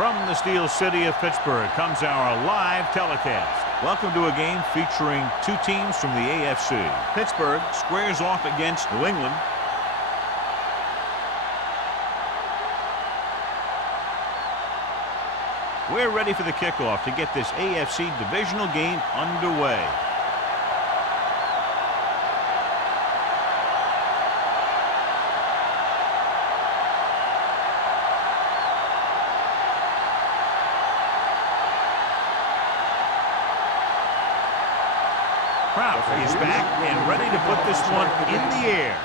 From the Steel City of Pittsburgh comes our live telecast. Welcome to a game featuring two teams from the AFC. Pittsburgh squares off against New England. We're ready for the kickoff to get this AFC divisional game underway. Is back and ready to put this one in the air.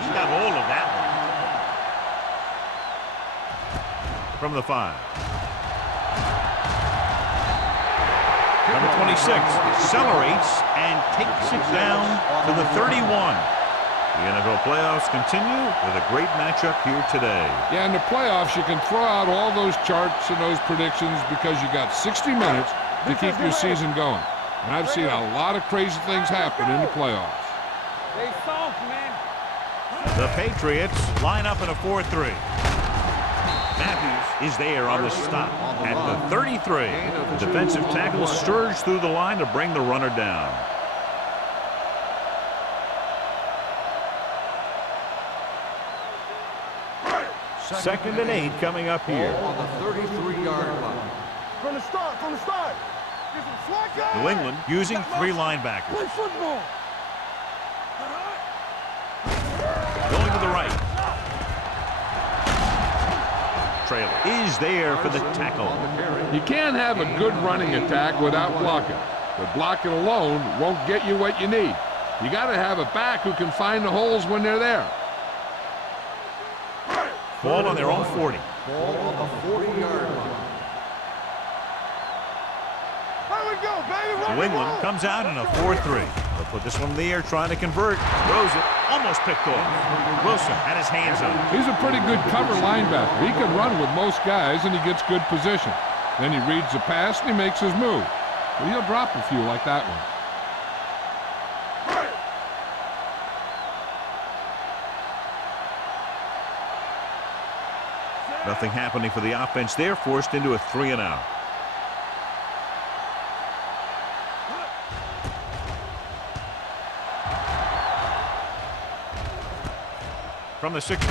He got all of that one. From the 5. Number 26 accelerates and takes it down to the 31. The NFL playoffs continue with a great matchup here today. Yeah, in the playoffs, you can throw out all those charts and those predictions because you got 60 minutes to keep your season going. And I've seen a lot of crazy things happen in the playoffs. They soft, man. The Patriots line up in a 4-3. Matthews is there on the stop at the 33. The defensive tackle surged through the line to bring the runner down. Second and 8 coming up here. On the 33-yard line. From the start, from the start. New England using 3 linebackers. Play football. Going to the right. Trailer is there for the tackle. You can't have a good running attack without blocking. But blocking alone won't get you what you need. You got to have a back who can find the holes when they're there. Ball on their own 40. Ball on the 40-yard line. New England comes out in a 4-3. They'll put this one in the air trying to convert. Throws it. Almost picked off. Wilson had his hands on it. He's a pretty good cover linebacker. He can run with most guys, and he gets good position. Then he reads the pass, and he makes his move. But he'll drop a few like that one. Nothing happening for the offense there. Forced into a 3-and-out. From the 16.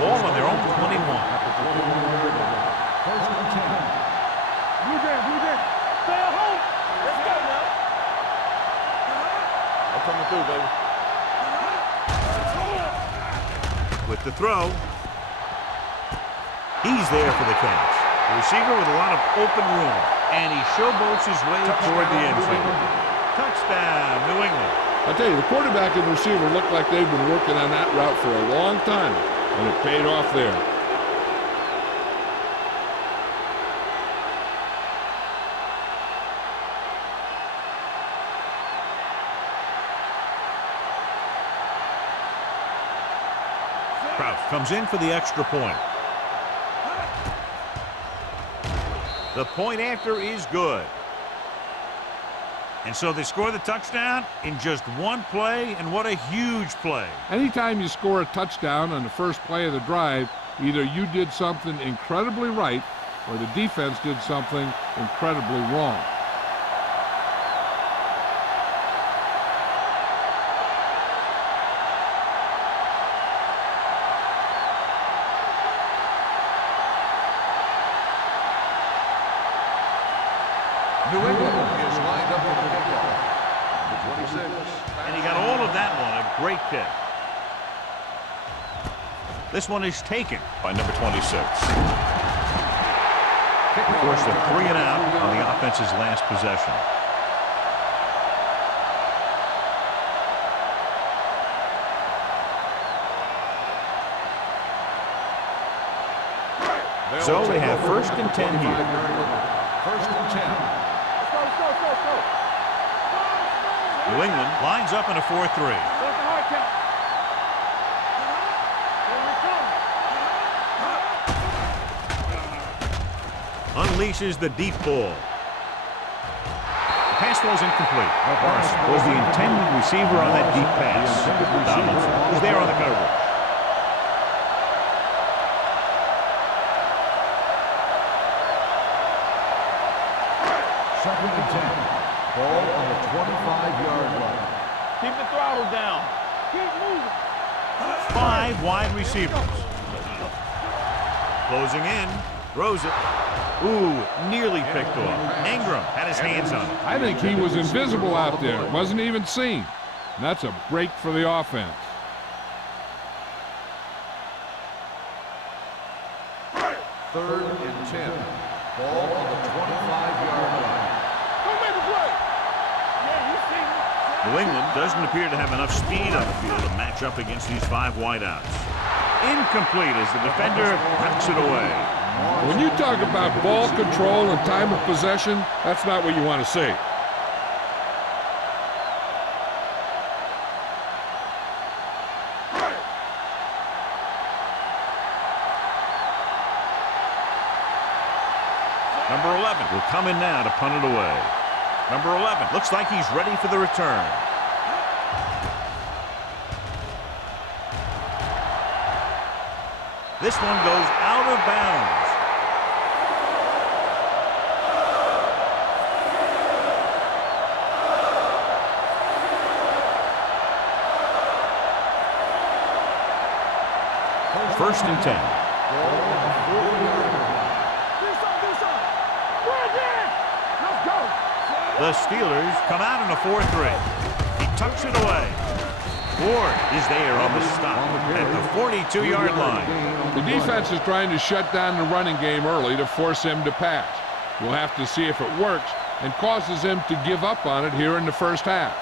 Ball on their own 21. First and 10. Blue down, blue down. Stay at home. Let's go now. I'm coming through, baby. With the throw. He's there for the catch. The receiver with a lot of open room. And he showboats his way toward the end zone. Touchdown, New England. I tell you, the quarterback and the receiver look like they've been working on that route for a long time. And it paid off there. Comes in for the extra point. The point after is good. And so they score the touchdown in just one play, and what a huge play. Anytime you score a touchdown on the first play of the drive, either you did something incredibly right or the defense did something incredibly wrong. New England is lined up for the kickoff. The 26. And he got all of that one. A great kick. This one is taken by number 26. Forced a 3-and-out on the offense's last possession. So they have first and 10 here. First and 10. New England lines up in a 4-3. unleashes the deep ball. The pass was incomplete. Morrison was the intended receiver on that deep pass. Donaldson was there on the coverage. Second and 10. Ball on the 25-yard line. Keep the throttle down. Keep moving. 5 wide receivers. Closing in. Throws it. Ooh, nearly picked off. Ingram had his hands on it. I think he was invisible out there. Wasn't even seen. And that's a break for the offense. Third and 10. Ball on the 25-yard line. Don't make the play. Yeah, you see me. New England doesn't appear to have enough speed on the field to match up against these 5 wideouts. Incomplete as the defender knocks it away. When you talk about ball control and time of possession, that's not what you want to see. Number 11 will come in now to punt it away. Number 11 looks like he's ready for the return. This one goes out of bounds. First and 10. The Steelers come out in a 4-3. He tucks it away. Ward is there on the stop at the 42-yard line. The defense is trying to shut down the running game early to force him to pass. We'll have to see if it works and causes him to give up on it here in the first half.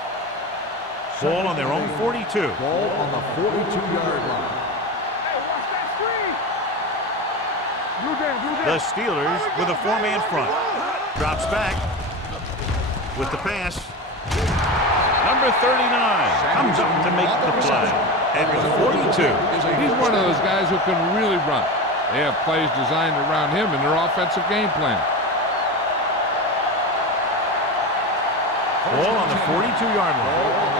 Ball on their own 42. Ball on the 42-yard line. Hey, watch that screen. The Steelers with a 4-man front. Drops back with the pass. Number 39 comes up to make the play at the 42. He's one of those guys who can really run. They have plays designed around him in their offensive game plan. Ball on the 42-yard line.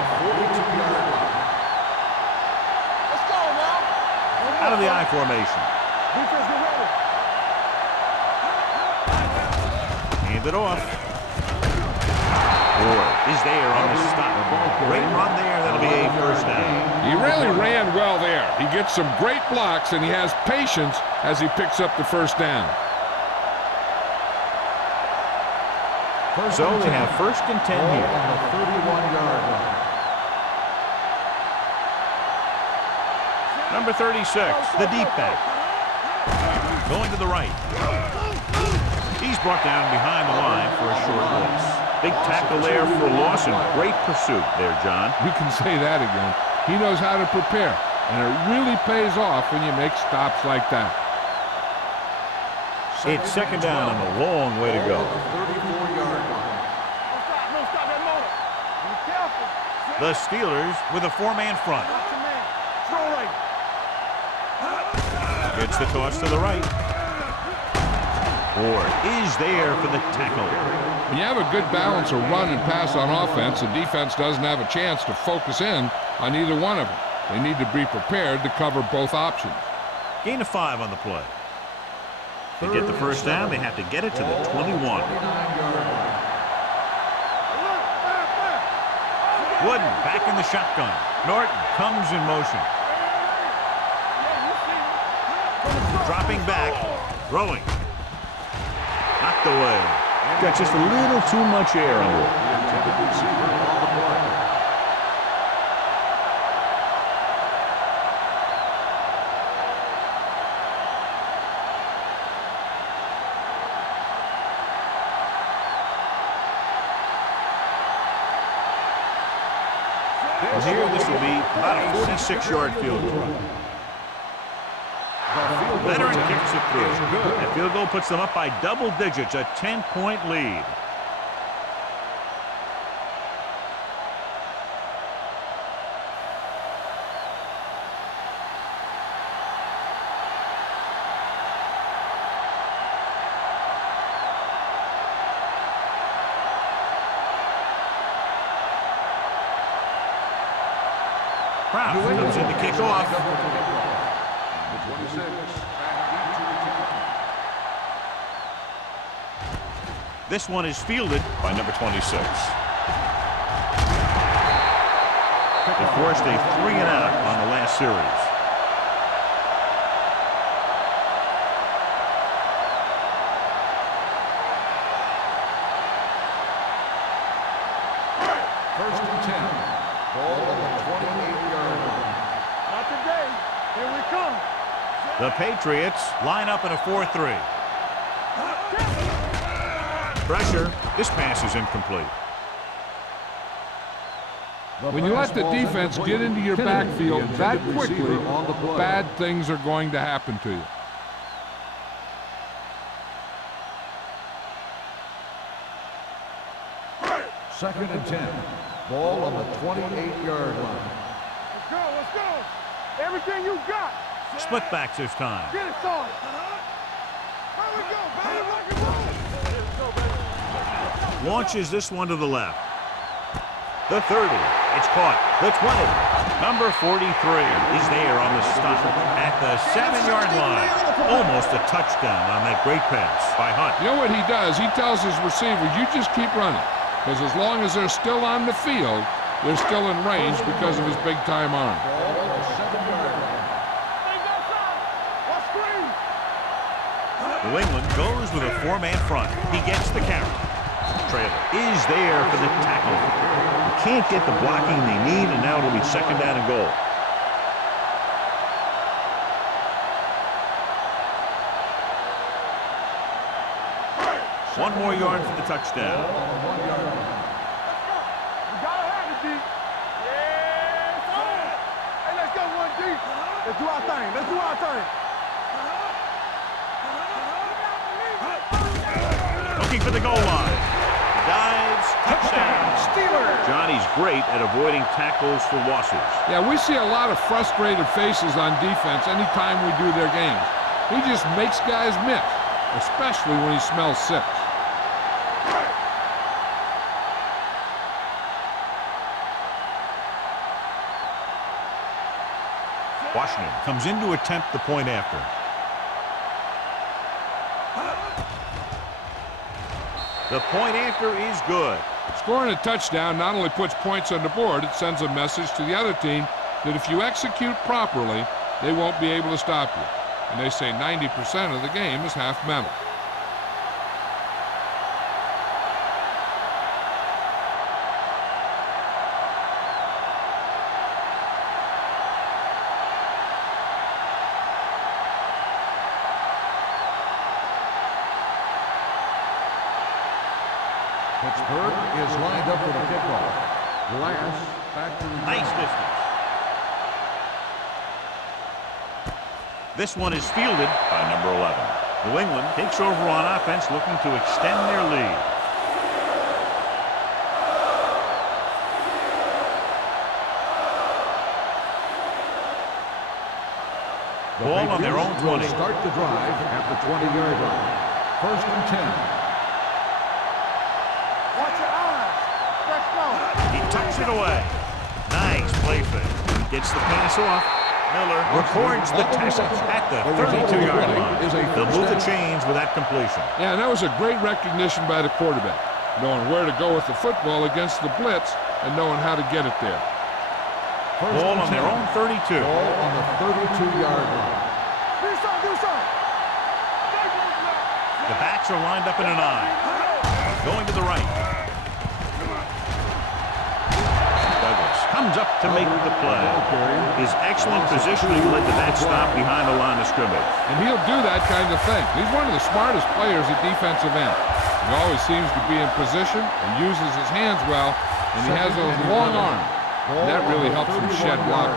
Let's go, now. Out of the I formation. Defense, get ready. Hand it off. Ward is there on the stop. Great run there. That'll be a first down. He really ran well there. He gets some great blocks, and he has patience as he picks up the first down. So they have first and 10 here. On the 31-yard line. Number 36, the deep back. Going to the right. He's brought down behind the line for a short loss. Big tackle there for loss and great pursuit there, John. You can say that again. He knows how to prepare, and it really pays off when you make stops like that. It's second down and a long way to go. 34-yard line. Don't stop that motor. Be careful. The Steelers with a 4-man front. Watch your man. Throw right. Gets the toss to the right. Ward is there for the tackle. When you have a good balance of run and pass on offense, the defense doesn't have a chance to focus in on either one of them. They need to be prepared to cover both options. Gain of 5 on the play. To get the first down, they have to get it to the 21. Wooden back in the shotgun. Norton comes in motion. Dropping back. Throwing. Knocked away. Got just a little too much air under it. Well, here this will be about a 46-yard field goal. Veteran kicks it through. That field goal puts them up by double digits, a 10-point lead. Kraft comes in to kick off. The 26 back into the kickoff. This one is fielded by number 26. They forced a 3-and-out on the last series. First and 10. Ball on the 28-yard line. Not today. Here we come. The Patriots line up in a 4-3. Pressure. This pass is incomplete. When you let the defense get into your backfield that quickly, bad things are going to happen to you. Second and 10. Ball on the 28-yard line. Let's go. Let's go. Everything you got. Split backs this time. Get it started. Here we go, baby. Rock and roll. Launches this one to the left. The 30. It's caught. The 20. Number 43 is there on the stop at the 7-yard line. Almost a touchdown on that great pass by Hunt. You know what he does? He tells his receivers, you just keep running. Because as long as they're still on the field, they're still in range because of his big-time arm. Ball on the 7-yard line. What's screen? New England goes with a 4-man front. He gets the carry. Trailer is there for the tackle. Can't get the blocking they need, and now it'll be second down and goal. One more yard for the touchdown. You gotta have it, D. Yes, sir. Hey, let's go, 1D. Let's do our thing. Let's do our thing. Looking for the goal line. Dives, touchdown. Steelers. Johnny's great at avoiding tackles for losses. Yeah, we see a lot of frustrated faces on defense anytime we do their games. He just makes guys miss, especially when he smells six. Washington comes in to attempt the point after. The point after is good. Scoring a touchdown not only puts points on the board, it sends a message to the other team that if you execute properly, they won't be able to stop you. And they say 90% of the game is half mental. Pittsburgh is lined up for the kickoff. Glass back to the Nice distance. This one is fielded by number 11. New England takes over on offense, looking to extend their lead. Ball on their own 20. Start the drive at the 20-yard line. First and 10. Watch your eyes. Let's go. He tucks it away. Nice play fake. Gets the pass off. Miller records the tackle at the 32-yard line. They'll move the chains with that completion. Yeah, and that was a great recognition by the quarterback, knowing where to go with the football against the blitz and knowing how to get it there. Ball on their own 32. Ball on the 32-yard line. Do something. The backs are lined up in an I. Going to the right. Douglas comes up to make the play. His excellent positioning led to that stop behind the line of scrimmage. And he'll do that kind of thing. He's one of the smartest players at defensive end. He always seems to be in position and uses his hands well, and he has those long arms. And that really helps him shed blocker.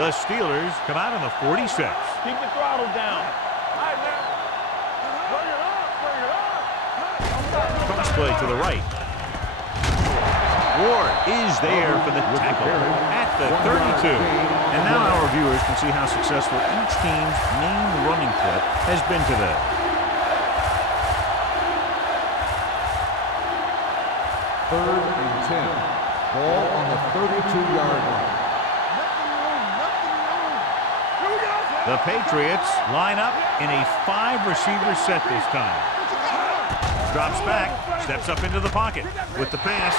The Steelers come out on the 46. Keep the throttle down. All right, man. Bring it up. Cross play to the right. Ward is there for the tackle at the 32. And now our viewers can see how successful each team's main running threat has been today. Third and 10. Ball on the 32-yard line. The Patriots line up in a 5-receiver set this time. Drops back, steps up into the pocket. With the pass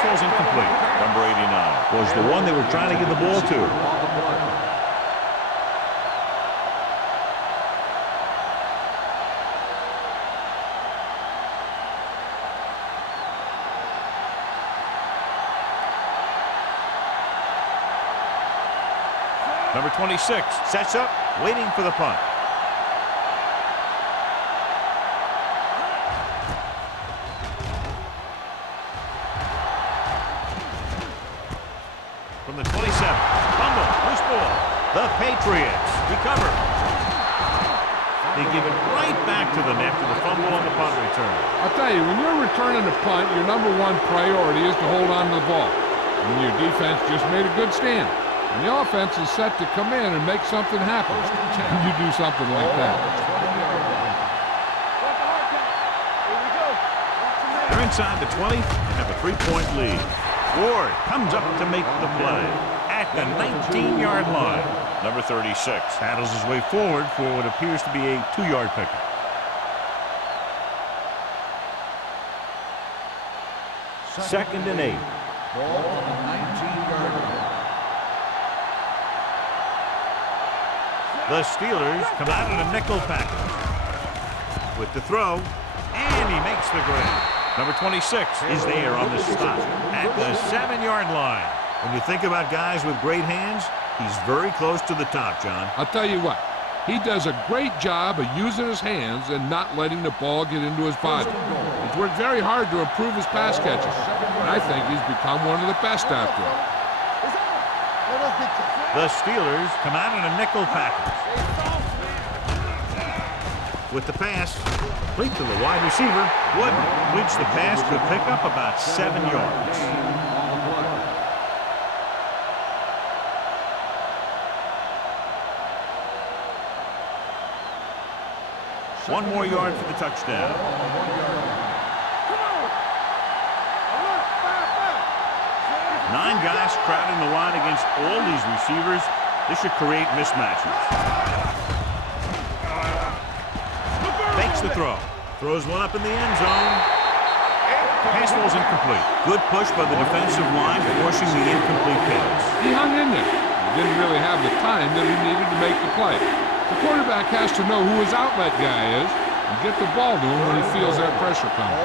falls incomplete. Number 89 was the one they were trying to get the ball to. Number 26 sets up, waiting for the punt. From the 27, fumble, loose ball. The Patriots recover. They give it right back to them after the fumble on the punt return. I'll tell you, when you're returning a punt, your number one priority is to hold on to the ball. And your defense just made a good stand. And the offense is set to come in and make something happen. You do something like that. They're inside the 20 and have a 3-point lead. Ward comes up to make the play at the 19-yard line. Number 36 paddles his way forward for what appears to be a 2-yard pickup. Second and 8. Ball on the 19-yard line. The Steelers come out in a nickel package. With the throw, and he makes the grab. Number 26 is there on the stop at the 7-yard line. When you think about guys with great hands, he's very close to the top, John. I'll tell you what, he does a great job of using his hands and not letting the ball get into his body. He's worked very hard to improve his pass catching, and I think he's become one of the best after it. The Steelers come out in a nickel package. With the pass, complete to the wide receiver. Wood completes the pass to pick up about 7 yards. One more yard for the touchdown. 9 guys crowding the line against all these receivers. This should create mismatches. Fakes the throw. Throws one up in the end zone. Pass falls incomplete. Good push by the defensive line, forcing the incomplete pass. He hung in there. He didn't really have the time that he needed to make the play. The quarterback has to know who his outlet guy is and get the ball to him when he feels that pressure coming.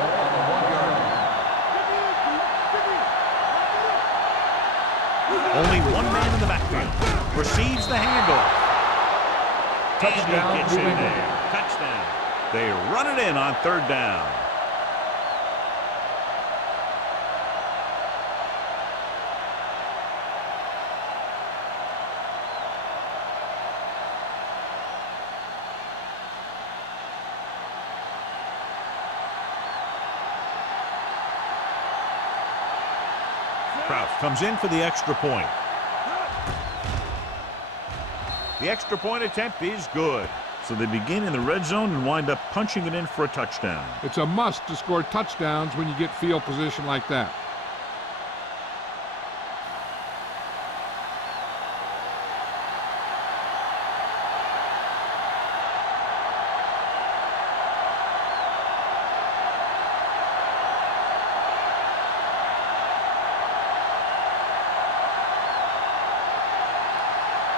Only one man in the backfield. Receives the handoff. Touchdown. Gets in there. Touchdown. They run it in on 3rd down. Kraus comes in for the extra point. The extra point attempt is good. So they begin in the red zone and wind up punching it in for a touchdown. It's a must to score touchdowns when you get field position like that.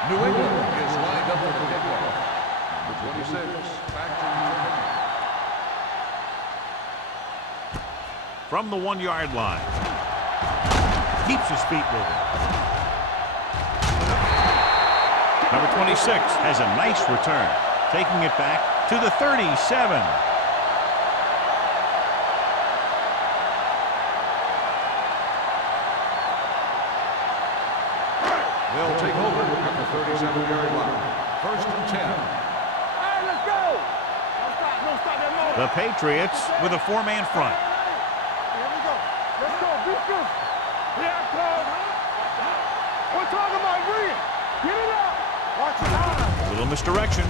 New England is lined up for the kickoff. Number 26, back to from the 1-yard line. Keeps his feet moving. Number 26 has a nice return, taking it back to the 37. They'll take over at the 37-yard line. 1st and 10. Hey, let's go! Don't stop that moment. The Patriots with a 4-man front. Here we go. Let's go. Be good. Yeah, come. We're talking about reading. Get it up. Watch it out. A little misdirection.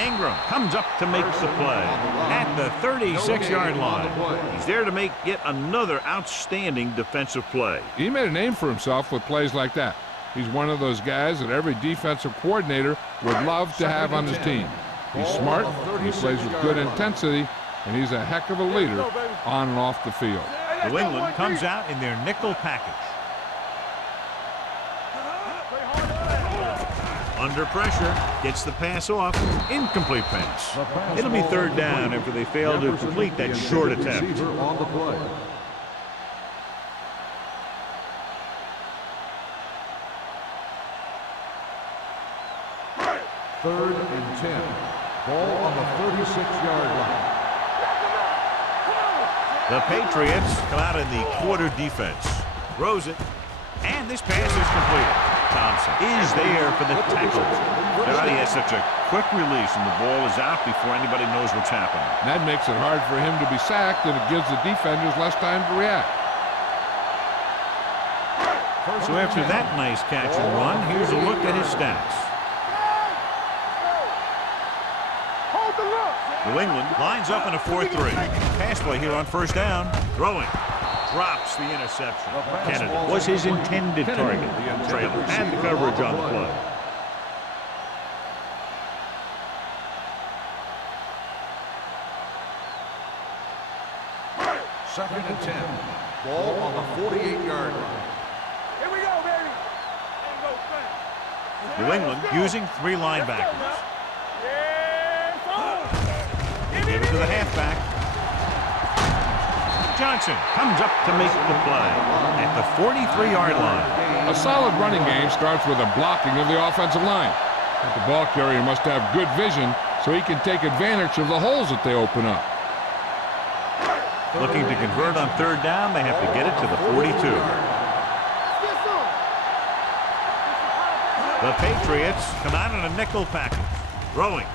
Ingram comes up to make the play at the 36-yard line. He's there to make yet another outstanding defensive play. He made a name for himself with plays like that. He's one of those guys that every defensive coordinator would love to have on his team. He's smart, he plays with good intensity, and he's a heck of a leader on and off the field. New England comes out in their nickel package. Under pressure, gets the pass off, incomplete pass. It'll be third down after they fail to complete that short attempt. On the play. Third and 10. Ball on the 36-yard line. The Patriots come out in the quarter defense. Throws it, and this pass is completed. Thompson is there for the tackle. He has such a quick release, and the ball is out before anybody knows what's happening. That makes it hard for him to be sacked, and it gives the defenders less time to react. So after that nice catch and run, here's a look at his stats. New England lines up in a 4-3. Pass play here on first down. Throwing. Drops the interception. Kennedy was his intended target. Trailer and the coverage on the play. Second and 10. Ball on the 48-yard line. Here we go, baby. New England using 3 linebackers. Give it to the halfback. Johnson comes up to make the play at the 43-yard line. A solid running game starts with a blocking of the offensive line. But the ball carrier must have good vision so he can take advantage of the holes that they open up. Looking to convert on third down, they have to get it to the 42. The Patriots come out in a nickel package. Throwing.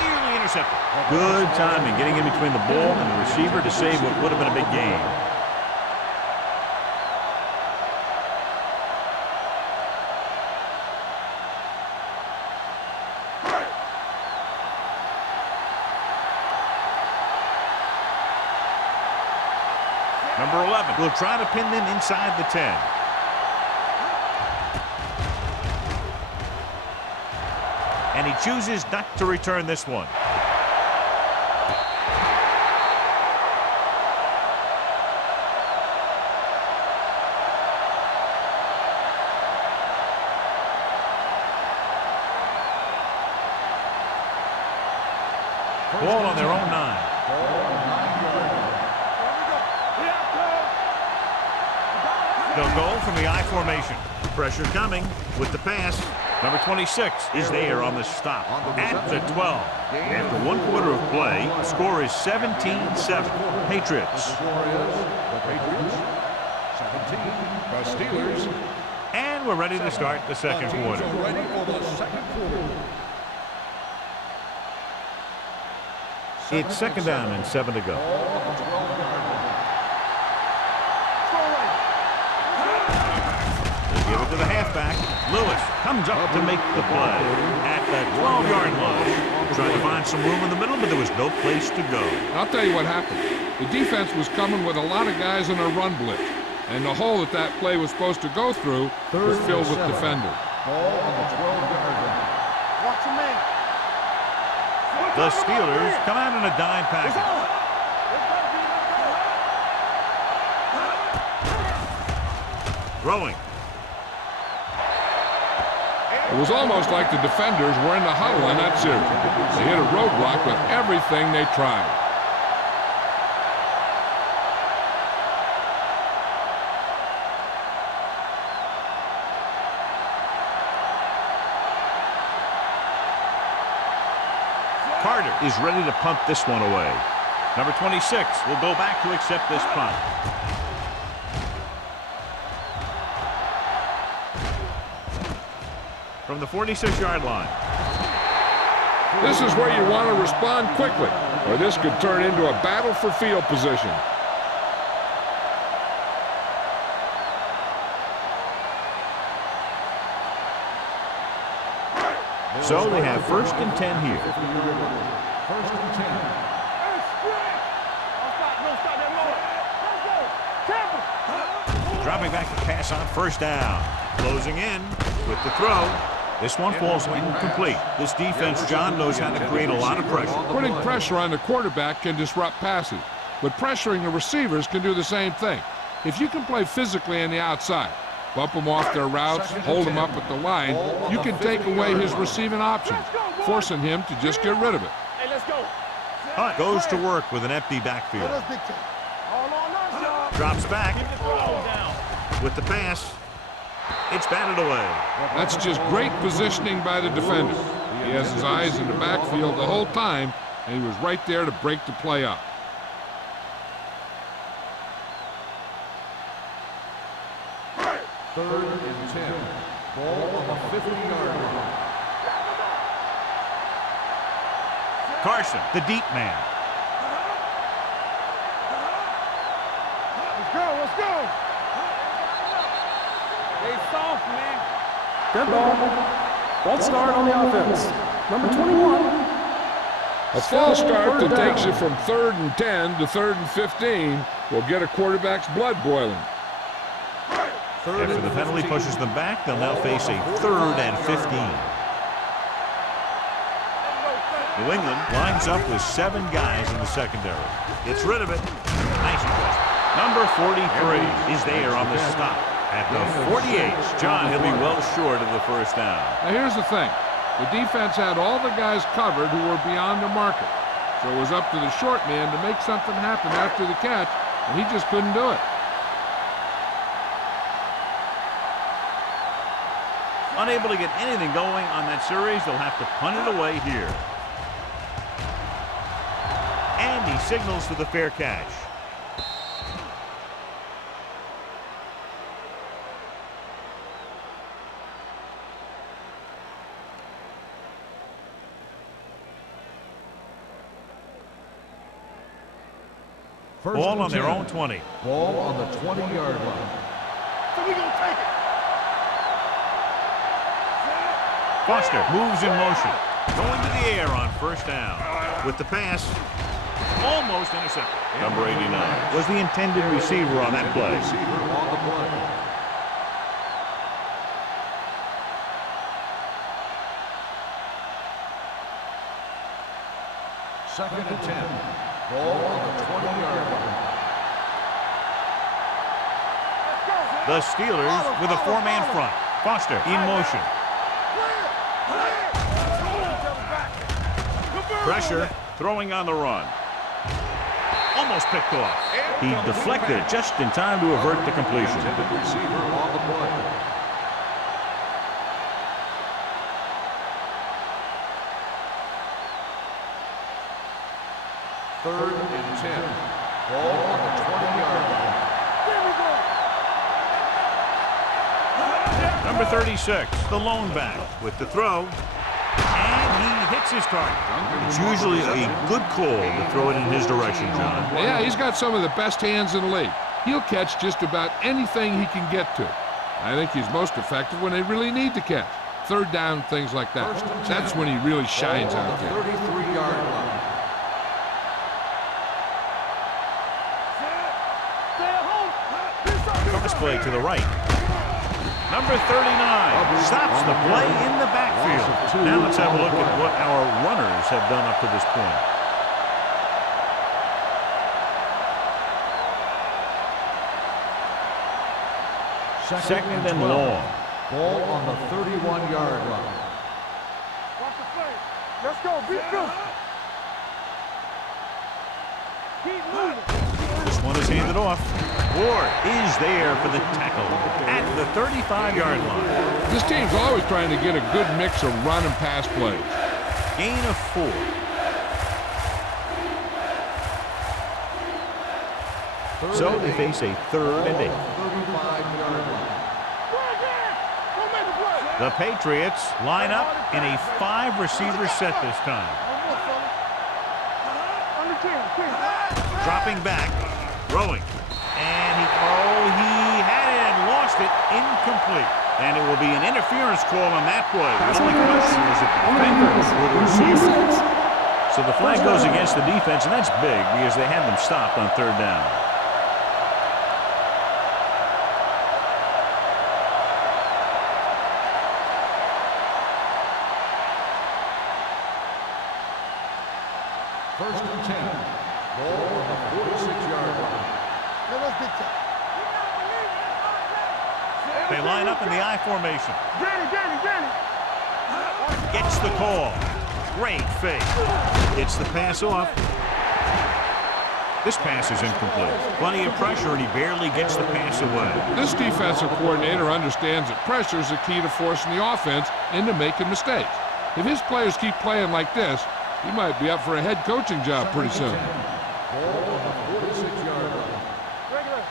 Nearly intercepted. Good timing getting in between the ball and the receiver to save what would have been a big game. Number 11 will try to pin them inside the 10. And he chooses not to return this one. Ball on their own 9. They'll go from the I formation. Pressure coming with the pass. Number 26 is there on the stop at the 12. After 1 quarter of play, the score is 17-7. Patriots. The Patriots, 17. The Steelers. And we're ready to start the second quarter. Ready for the second quarter. It's second down and 7 to go. They give it to the halfback. Lewis comes up to make the play at the 12-yard line. Trying to find some room in the middle, but there was no place to go. I'll tell you what happened. The defense was coming with a lot of guys in a run blitz, and the hole that play was supposed to go through was filled with defenders. Ball on the 12-yard line. Watch your man. The Steelers come out in a dime package. Throwing. It was almost like the defenders were in the huddle in that series. They hit a roadblock with everything they tried. Carter is ready to punt this one away. Number 26 will go back to accept this punt. From the 46-yard line. This is where you want to respond quickly, or this could turn into a battle for field position. So they have 1st and 10 here. 1st and 10. Dropping back to pass on 1st down. Closing in with the throw. This one falls incomplete. This defense, John, knows how to create a lot of pressure. Putting pressure on the quarterback can disrupt passes, but pressuring the receivers can do the same thing. If you can play physically on the outside, bump them off their routes, hold them up at the line, you can take away his receiving options, forcing him to just get rid of it. Hunt goes to work with an empty backfield. Drops back with the pass. It's batted away. That's just great positioning by the defender. He has his eyes in the backfield the whole time, and he was right there to break the play up. Third and 10. Ball on the 50-yard line. Carson, the deep man. Let's go. They soft, man. Good ball. False start on the offense. Number 21. A false start that takes you from 3rd and 10 to 3rd and 15 will get a quarterback's blood boiling. After the penalty pushes them back, they'll now face a 3rd and 15. New England lines up with 7 guys in the secondary. Gets rid of it. Nice adjustment. Number 43 is there on the stop. At the 48, John, he'll be well short of the 1st down. Now here's the thing. The defense had all the guys covered who were beyond the marker. So it was up to the short man to make something happen after the catch, and he just couldn't do it. Unable to get anything going on that series, they'll have to punt it away here. And he signals for the fair catch. Ball on their own 20. Ball on the 20-yard line. So we gonna take it. Foster moves in motion. Going to the air on 1st down. With the pass, almost intercepted. Number 89 was the intended receiver on that play. Receiver on the play. Second and 10. Ball on the 20-yard line. The Steelers with a 4-man front. Foster in motion. Pressure, throwing on the run. Almost picked off. He deflected it just in time to avert the completion. Intended receiver on the play. Third and 10. Ball on the 20-yard line. Number 36, the lone back with the throw. And he hits his target. It's usually a good call to throw it in his direction, John. Yeah, he's got some of the best hands in the league. He'll catch just about anything he can get to. I think he's most effective when they really need to catch. 3rd down, things like that. That's when he really shines out there. 33-yard line. Cross play to the right. Number 39 stops the play in the backfield. Now let's have a look at what our runners have done up to this point. Second and long. Ball on the 31-yard line. Watch the play. Let's go. Be good. Keep moving. This one is handed off. Ward is there for the tackle at the 35-yard line. This team's always trying to get a good mix of run and pass plays. Gain of 4. So they face a 3rd and 8. 35-yard line. The Patriots line up in a 5-receiver set this time. Dropping back, throwing. And he had it and lost it incomplete. And it will be an interference call on that play. Pass The only interference. question is if the On the defender offense. or the Number receiver. 26. So the flag goes against the defense, and that's big because they had them stopped on third down. First and 10. Ball on the 46-yard line. They line up in the I formation. Danny. Gets the call. Great fake. Gets the pass off. This pass is incomplete. Plenty of pressure, and he barely gets the pass away. This defensive coordinator understands that pressure is the key to forcing the offense into making mistakes. If his players keep playing like this, he might be up for a head coaching job pretty soon. Ball on the 46-yard line. Regular.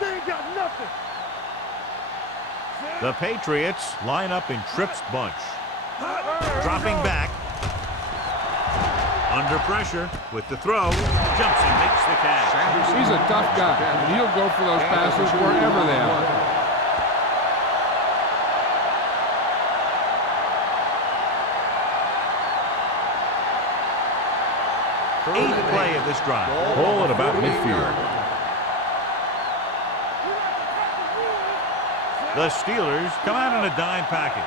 They ain't got nothing. The Patriots line up in Tripp's bunch. Dropping back. Under pressure with the throw. Jumps and makes the catch. He's a tough guy, and he'll go for those passes wherever they are. Eighth play of this drive. Ball at about midfield. The Steelers come out in a dime package.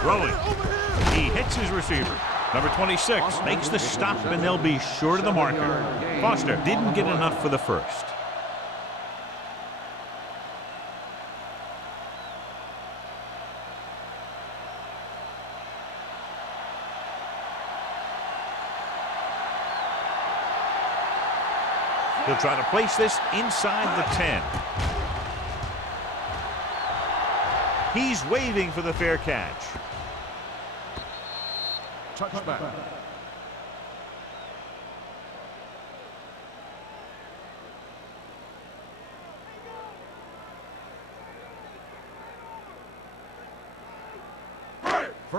Throwing. He hits his receiver. Number 26 makes the stop, and they'll be short of the marker. Foster didn't get enough for the first. He'll try to place this inside the 10. He's waving for the fair catch. Touchback.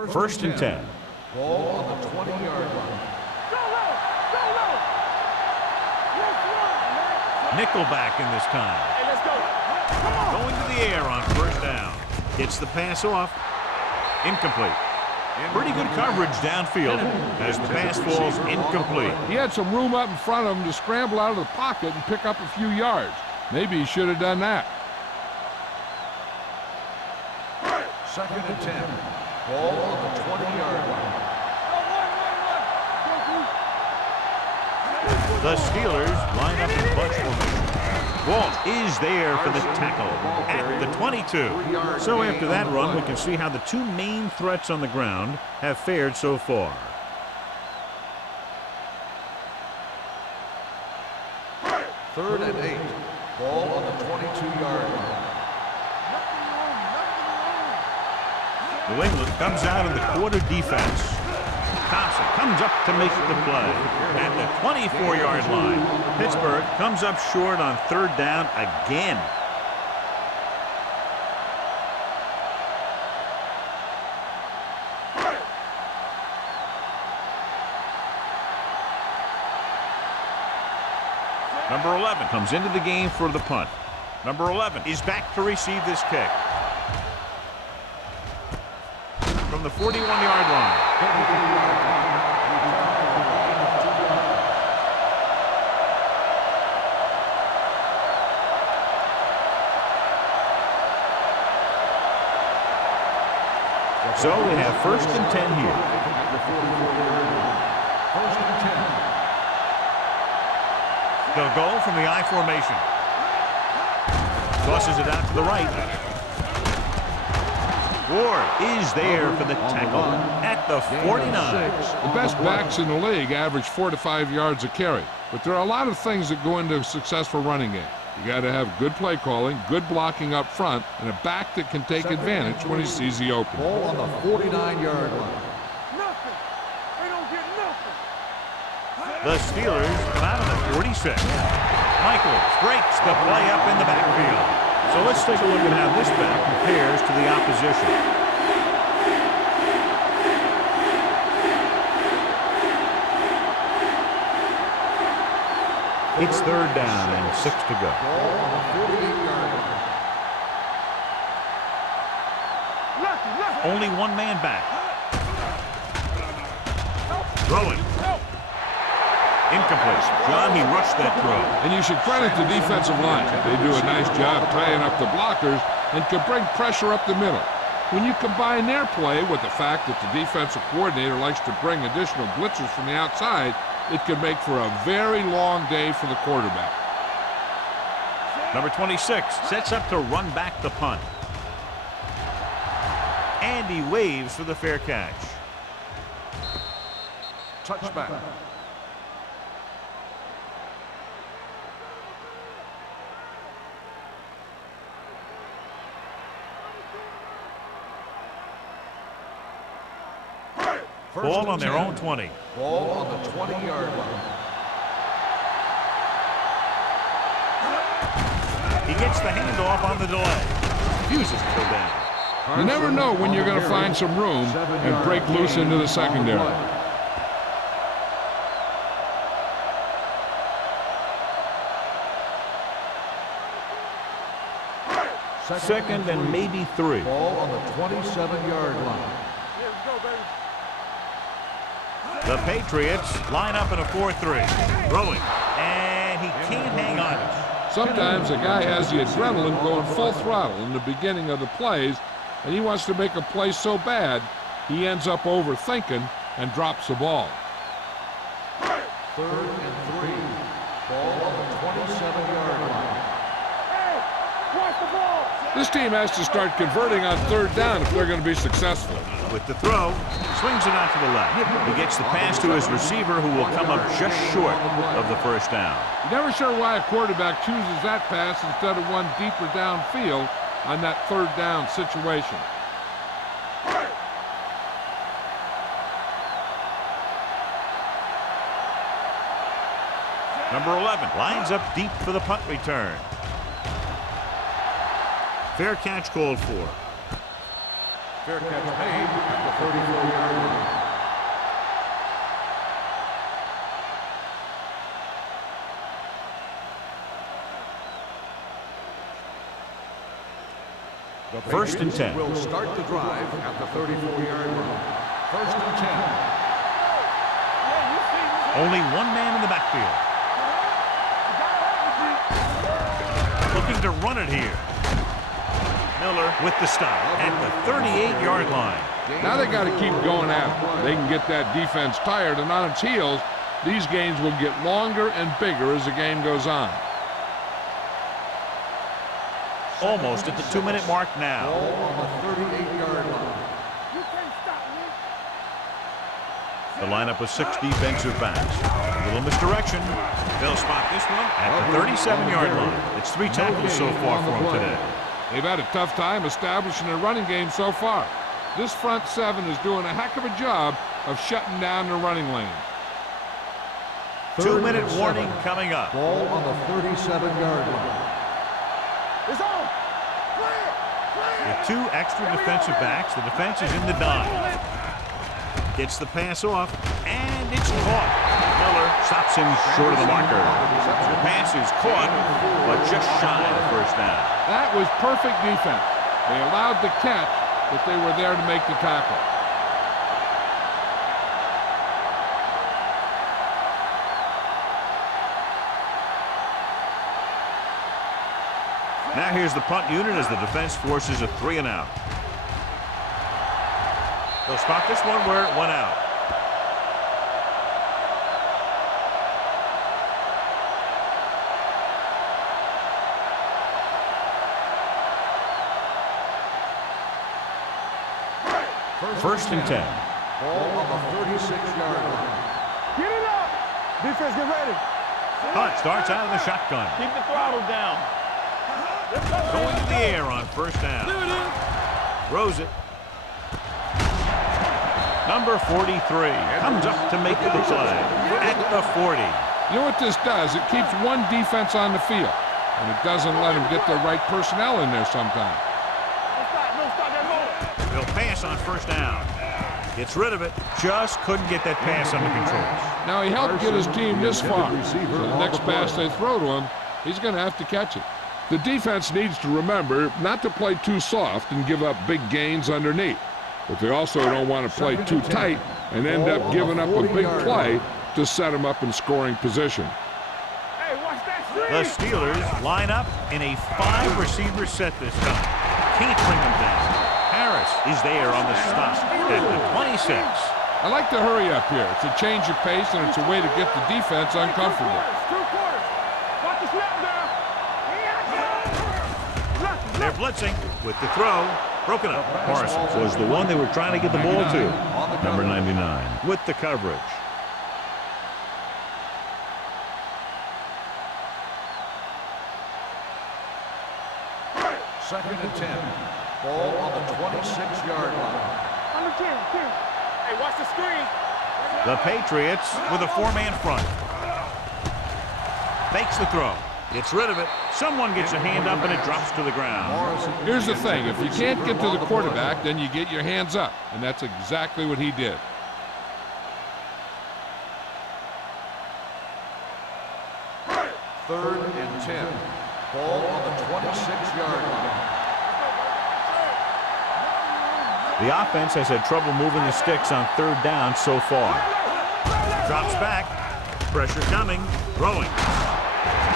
First and 10. Ball on the 20-yard line. Nickelback in this time. Hey, let's go. Come on. Going to the air on first down. Gets the pass off. Incomplete. Pretty good coverage downfield as the pass falls incomplete. He had some room up in front of him to scramble out of the pocket and pick up a few yards. Maybe he should have done that. Second and 10. Ball on the 20-yard line. The Steelers line up in bunch formation. Walt is there for the tackle at the 22. So after that run, we can see how the two main threats on the ground have fared so far. Third and 8. Ball on the 22-yard line. New England comes out in the quarter defense. Thompson comes up to make the play at the 24-yard line. Pittsburgh comes up short on third down again. Number 11 comes into the game for the punt. Number 11 is back to receive this kick. From the 41-yard line. So we have first and 10 here. First and 10. They'll go from the I formation. Tosses it out to the right. Ward is there for the tackle at the 49. The best backs in the league average 4 to 5 yards a carry. But there are a lot of things that go into a successful running game. You got to have good play calling, good blocking up front, and a back that can take advantage when he sees the opening. Ball on the 49-yard line. Nothing. They don't get nothing. The Steelers come out of the 46. Michaels breaks the play up in the backfield. So let's take a look at how this back compares to the opposition. It's third down and 6 to go. Ball on the 48-yard line. Only one man back. Throwing. Incomplete. John, he rushed that throw. And you should credit the defensive line. They do a nice job tying up the blockers and can bring pressure up the middle. When you combine their play with the fact that the defensive coordinator likes to bring additional blitzes from the outside, it can make for a very long day for the quarterback. Number 26 sets up to run back the punt. And he waves for the fair catch. Touchback. Ball on their own 20. Ball on the 20-yard line. He gets the handoff on the delay. Refuses to go down. You never know when you're going to find some room and break loose into the secondary. Second and maybe 3. Ball on the 27-yard line. The Patriots line up in a 4-3. Throwing. And he can't hang on. Sometimes a guy has the adrenaline going full throttle in the beginning of the plays, and he wants to make a play so bad, he ends up overthinking and drops the ball. Third and 3. Ball on the 27-yard line. This team has to start converting on third down if they're going to be successful. With the throw, swings it out to the left. He gets the pass to his receiver, who will come up just short of the first down. You're never sure why a quarterback chooses that pass instead of one deeper downfield on that third down situation. Number 11 lines up deep for the punt return. Fair catch called for. Fair catch made at the 34-yard line. The First and 10. Will start the drive at the 34-yard line. First and 10. Only one man in the backfield. Looking to run it here. Miller with the stop at the 38-yard line. Now they got to keep going at it. They can get that defense tired and on its heels. These games will get longer and bigger as the game goes on. Almost at the 2-minute mark now. Ball on the 38-yard line. The lineup of 6 defensive backs. A little misdirection. They'll spot this one at the 37-yard line. It's 3 tackles so far for him today. They've had a tough time establishing a running game so far. This front 7 is doing a heck of a job of shutting down the running lane. 2-minute warning coming up. Ball on the 37-yard line. It's on. With 2 extra defensive backs, the defense is in the dime. Gets the pass off, and it's caught. Miller stops him short of the marker. The pass is caught, but just shy of the first down. That was perfect defense. They allowed the catch, but they were there to make the tackle. Now here's the punt unit as the defense forces a 3-and-out. They'll spot this one where it went out. First and 10. Ball on the 36-yard line. Get it up. Defense, get ready. Hunt starts out of the shotgun. Keep the throttle down. Going to the air on first down. Throws it. Number 43 comes up to make the play at the 40. You know what this does? It keeps one defense on the field, and it doesn't let them get the right personnel in there sometimes. They'll pass on first down. Gets rid of it. Just couldn't get that pass under control. Now, he helped get his team this far. So the next pass they throw to him, he's going to have to catch it. The defense needs to remember not to play too soft and give up big gains underneath. But they also don't want to play too tight and end up giving up a big play to set them up in scoring position. The Steelers line up in a 5-receiver set this time. Can't bring them down. Harris is there on the stop at the 26. I like to hurry up here. It's a change of pace, and it's a way to get the defense uncomfortable. They're blitzing with the throw. Broken up. Parsons was the one they were trying to get the ball to. Number 99 with the coverage. Second and 10. Ball on the 26-yard line. Under 10. Hey, watch the screen. The Patriots with a 4-man front. Fakes the throw. Gets rid of it. Someone gets a hand up and it drops to the ground. Here's the thing. If you can't get to the quarterback, then you get your hands up. And that's exactly what he did. Third and 10. Ball on the 26-yard line. The offense has had trouble moving the sticks on 3rd down so far. Drops back. Pressure coming. Throwing.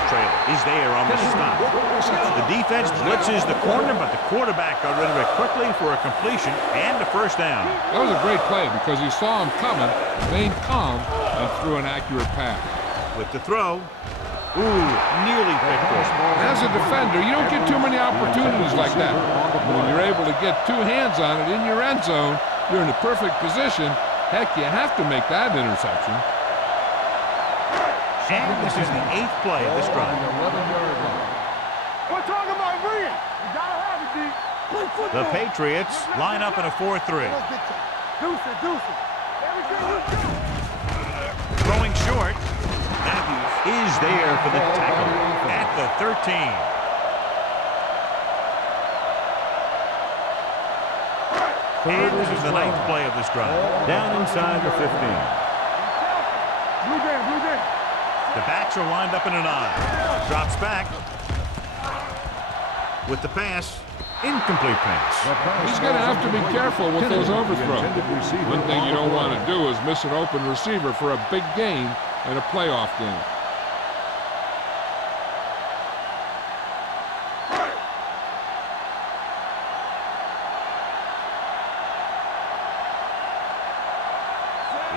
Trailer is there on the stop. The defense blitzes the corner, but the quarterback got rid of it quickly for a completion and a first down. That was a great play because he saw him coming, remained calm, and threw an accurate pass. With the throw. Ooh, nearly picked off. As a defender, you don't get too many opportunities like that. When you're able to get 2 hands on it in your end zone, you're in the perfect position. Heck, you have to make that interception. And this is the 8th play of this drive. We're talking about bringing. You gotta have it, D. The Patriots line up in a 4-3. Deuce it. Everything you do. Throwing short. Matthews is there for the tackle at the 13. And this is the 9th play of this drive. Down inside the 15. Blue game. The backs are lined up in an I. Drops back. With the pass. Incomplete pass. He's going to have to be careful with those overthrows. One thing you don't want to do is miss an open receiver for a big gain in a playoff game.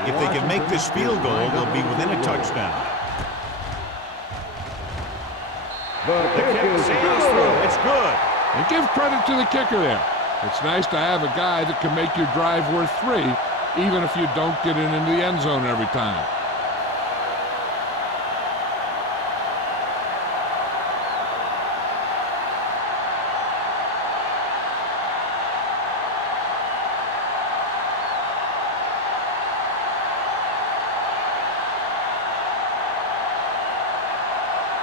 If they can make this field goal, they'll be within a touchdown. The kick sails through. It's good. And give credit to the kicker there. It's nice to have a guy that can make your drive worth 3, even if you don't get it into the end zone every time.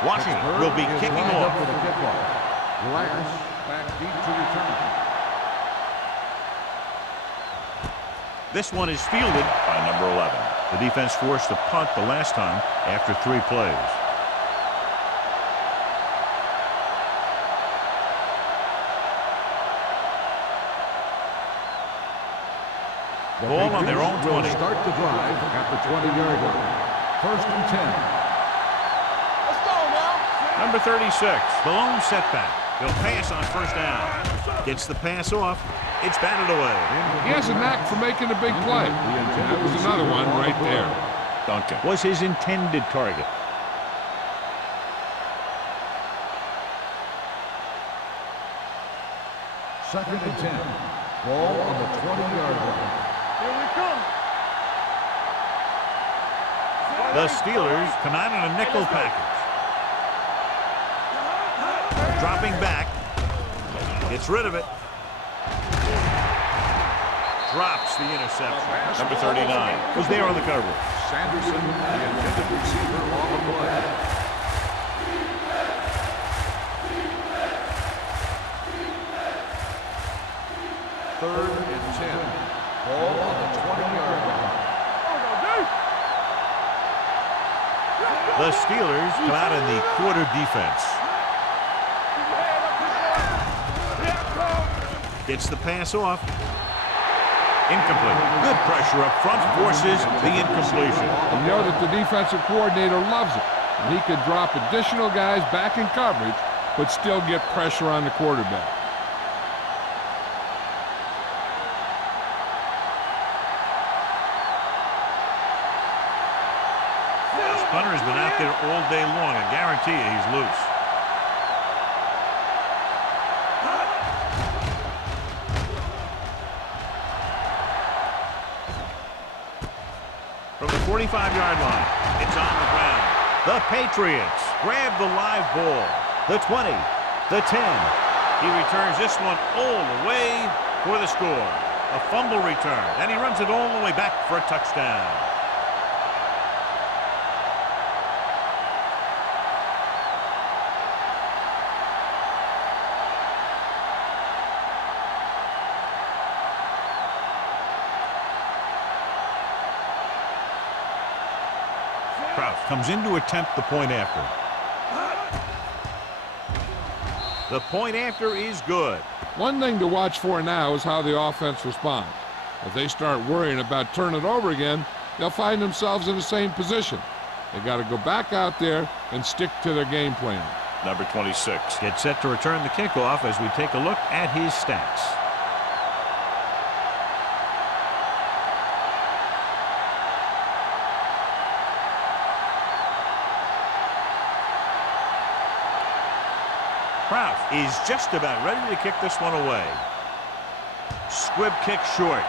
Washington will be kicking off. Glass back deep to return. This one is fielded by number 11. The defense forced a punt the last time after 3 plays. Ball on their own 20. Start the drive at the 20-yard line. 1st and 10. Number 36, the lone setback. He'll pass on 1st down. Gets the pass off. It's batted away. He has a knack for making a big play. That was another one right there. Duncan was his intended target. Second and 10. Ball on the 20-yard line. Here we come. The Steelers come out in a nickel package. Dropping back. Gets rid of it. Drops the interception. Number 39 was there on the coverage. Sanderson, the intended receiver on the play. Third and 10. Ball on the The Steelers come out in the quarter defense. Gets the pass off. Incomplete. Good pressure up front forces the incompletion. You know that the defensive coordinator loves it. And he could drop additional guys back in coverage, but still get pressure on the quarterback. Punter has been out there all day long. I guarantee you he's loose. From the 45-yard line, it's on the ground. The Patriots grab the live ball. The 20, the 10. He returns this one all the way for the score. A fumble return, and he runs it all the way back for a touchdown. Comes in to attempt the point after. The point after is good. One thing to watch for now is how the offense responds. If they start worrying about turning it over again, they'll find themselves in the same position. They got to go back out there and stick to their game plan. Number 26 gets set to return the kickoff as we take a look at his stats. Kraft is just about ready to kick this one away. Squib kick short.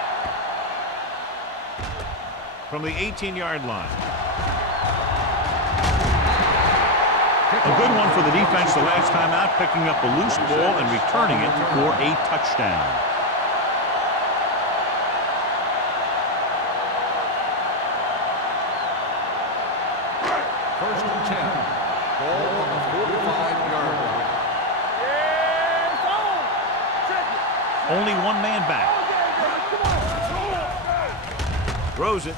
From the 18-yard line. A good one for the defense the last time out, picking up a loose ball and returning it for a touchdown. First and 10. Ball on the 45-yard line. Only one man back. Throws it.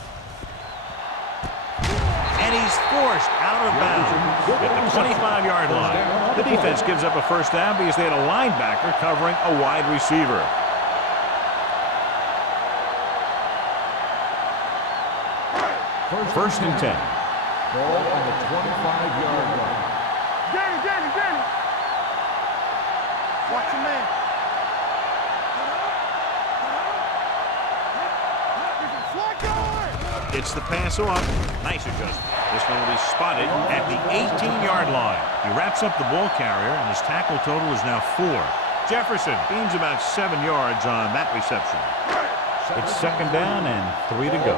And he's forced out of bounds at the 25-yard line. The defense gives up a first down because they had a linebacker covering a wide receiver. First and 10. Ball on the 25-yard line. Danny. Watch your man. Gets the pass off. Nice adjustment. This one will be spotted at the 18-yard line. He wraps up the ball carrier, and his tackle total is now 4. Jefferson gains about 7 yards on that reception. It's second down and 3 to go.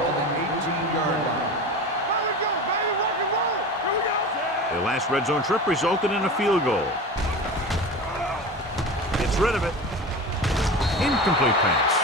The last red zone trip resulted in a field goal. Gets rid of it. Incomplete pass.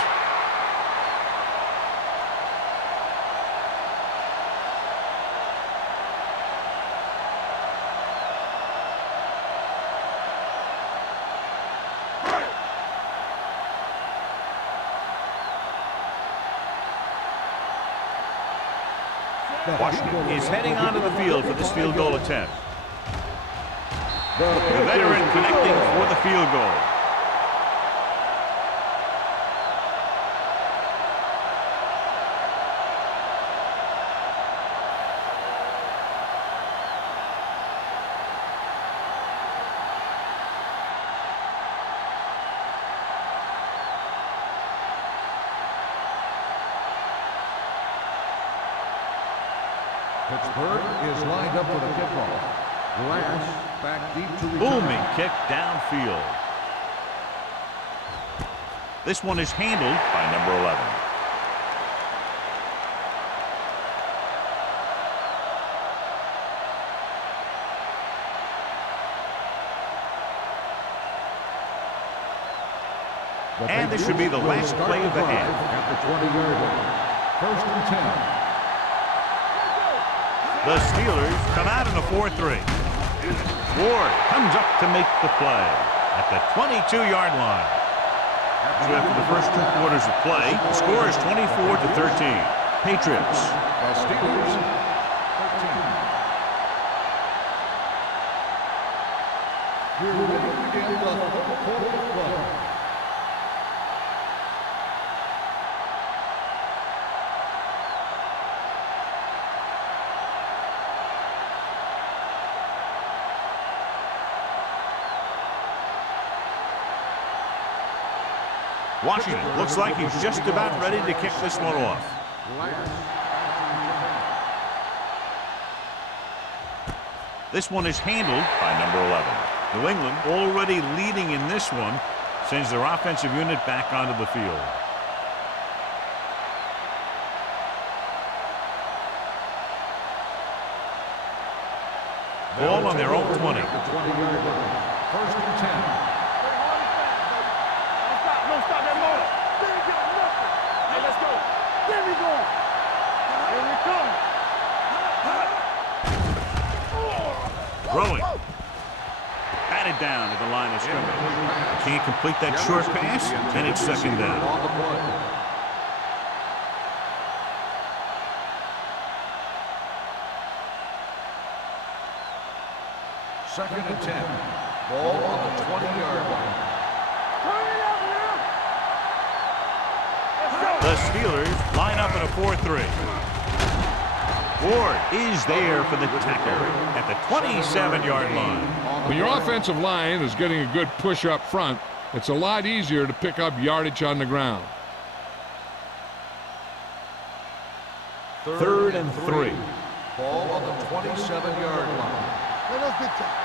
Washington is heading onto the field for this field goal attempt. The veteran connecting for the field goal. Pittsburgh is lined up for the kickoff. Glass back deep to return. Booming kick downfield. This one is handled by number 11. And this should be the last play of the half. At the 20-yard line. First and 10. The Steelers come out in a 4-3. Ward comes up to make the play at the 22-yard line. So after the first 2 quarters of play, the score is 24-13. Patriots. The Steelers 13. 40th play. Washington looks like he's just about ready to kick this one off. This one is handled by number 11. New England already leading in this one, sends their offensive unit back onto the field. Ball on their own 20. 20-yard line. First and 10. Don't stop that motor. There we go. Nothing. Hey, let's go. There we go. Here we come. Throwing. Batted down at the line of scrimmage. Can't complete that short pass, and it's second down. On the play. Second and 10. Ball on the 20-yard line. Turn it up now. Let's go. The Steelers line up in a 4-3. Ward is there for the tackle at the 27-yard line. When your offensive line is getting a good push up front, it's a lot easier to pick up yardage on the ground. Third and 3. Ball on the 27-yard line. Let us get that.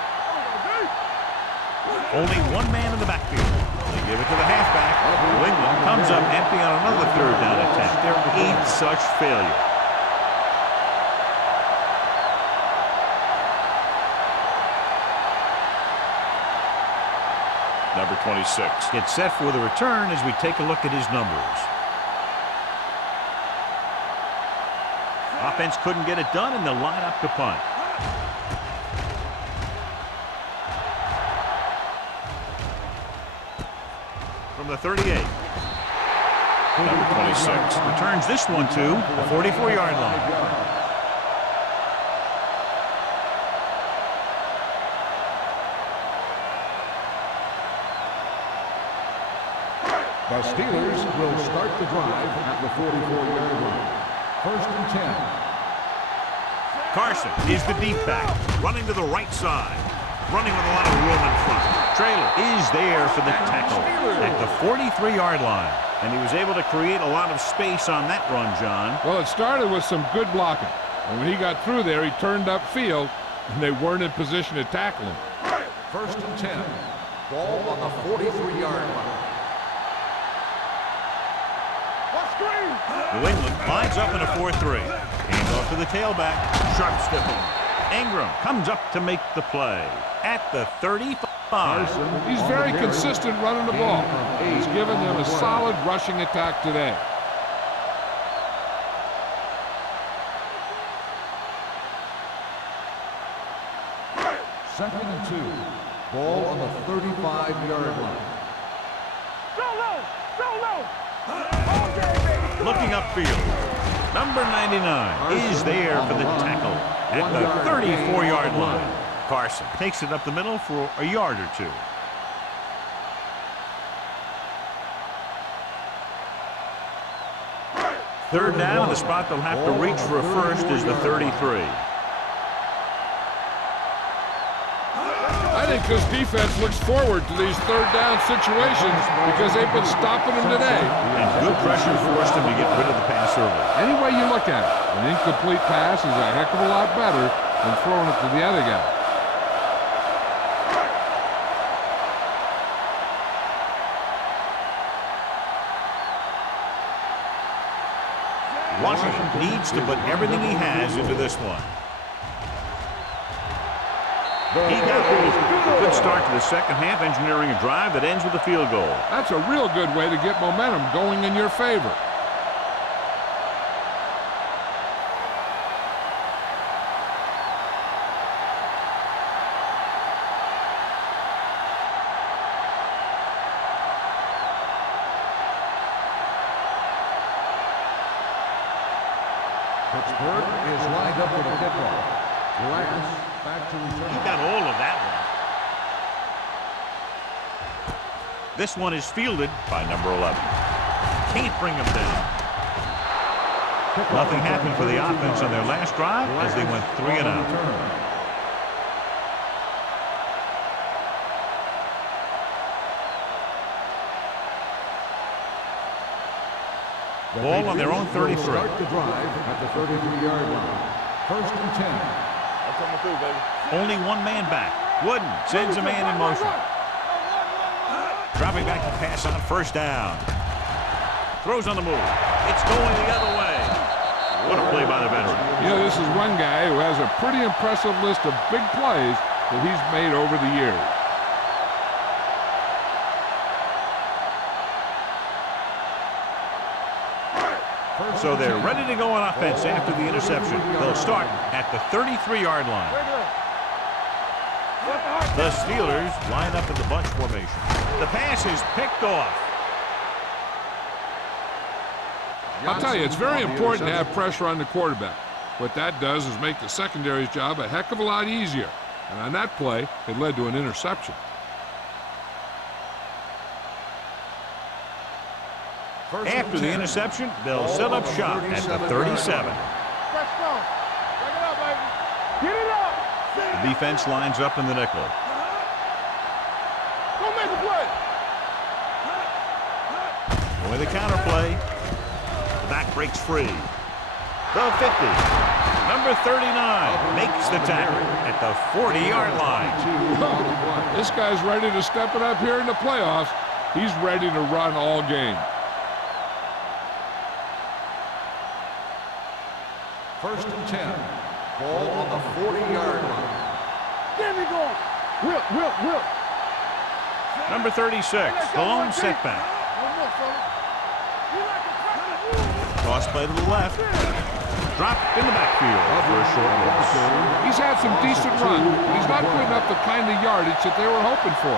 Only one man in the backfield. They give it to the halfback. New England comes up empty on another third down attempt. Their 8th such failure. Number 26 gets set for the return as we take a look at his numbers. Offense couldn't get it done, and they'll line up to punt. From the 38. Number 26 returns this one to the 44-yard line. The Steelers will start the drive at the 44-yard line. First and 10. Carson is the deep back, running to the right side, running with a lot of room in front. Traylor is there for the tackle at the 43-yard line, and he was able to create a lot of space on that run, John. Well, it started with some good blocking. And when he got through there, he turned upfield, and they weren't in position to tackle him. First and 10. Ball on the 43-yard line. New England lines up in a 4-3. Hands off to the tailback. Sharp stiffing. Ingram comes up to make the play at the 35. He's very consistent running the ball. He's given them a solid rushing attack today. Second and 2. Ball on the 35-yard line. Looking upfield. Number 99 is there for the tackle at the 34-yard line. Carson takes it up the middle for a yard or two. Third down, and the spot they'll have to reach for a first is the 33. I think this defense looks forward to these third down situations because they've been stopping them today. And good pressure forced him to get rid of the pass early. Any way you look at it, an incomplete pass is a heck of a lot better than throwing it to the other guy. Washington needs to put everything he has into this one. He got a good start to the second half, engineering a drive that ends with a field goal. That's a real good way to get momentum going in your favor. Pittsburgh is lined up for the kickoff. Lance back to return. He got all of that This one is fielded by number 11. Can't bring him down. Nothing happened for the offense on their last drive as they went 3 and out. Ball on their own 33. Start the drive at the 33-yard line. First and 10. I'm coming through, baby. Only one man back. Wooden sends a man in motion. Dropping back to pass on first down. Throws on the move. It's going the other way. What a play by the veteran. You know, this is one guy who has a pretty impressive list of big plays that he's made over the years. So they're ready to go on offense after the interception. They'll start at the 33-yard line. The Steelers line up in the bunch formation. The pass is picked off. I'll tell you, it's very important to have pressure on the quarterback. What that does is make the secondary's job a heck of a lot easier. And on that play, it led to an interception. After the interception, they'll set up shop at the 37. The defense lines up in the nickel. Go make a play. With a counter play, the back breaks free. The 50. Number 39 makes the tackle at the 40-yard line. This guy's ready to step it up here in the playoffs. He's ready to run all game. First and 10. Ball on the 40-yard line. Get me going. Whip. Number 36, the lone setback. Toss play to the left. Dropped in the backfield for a short loss. He's had some decent runs. He's not putting up the kind of yardage that they were hoping for.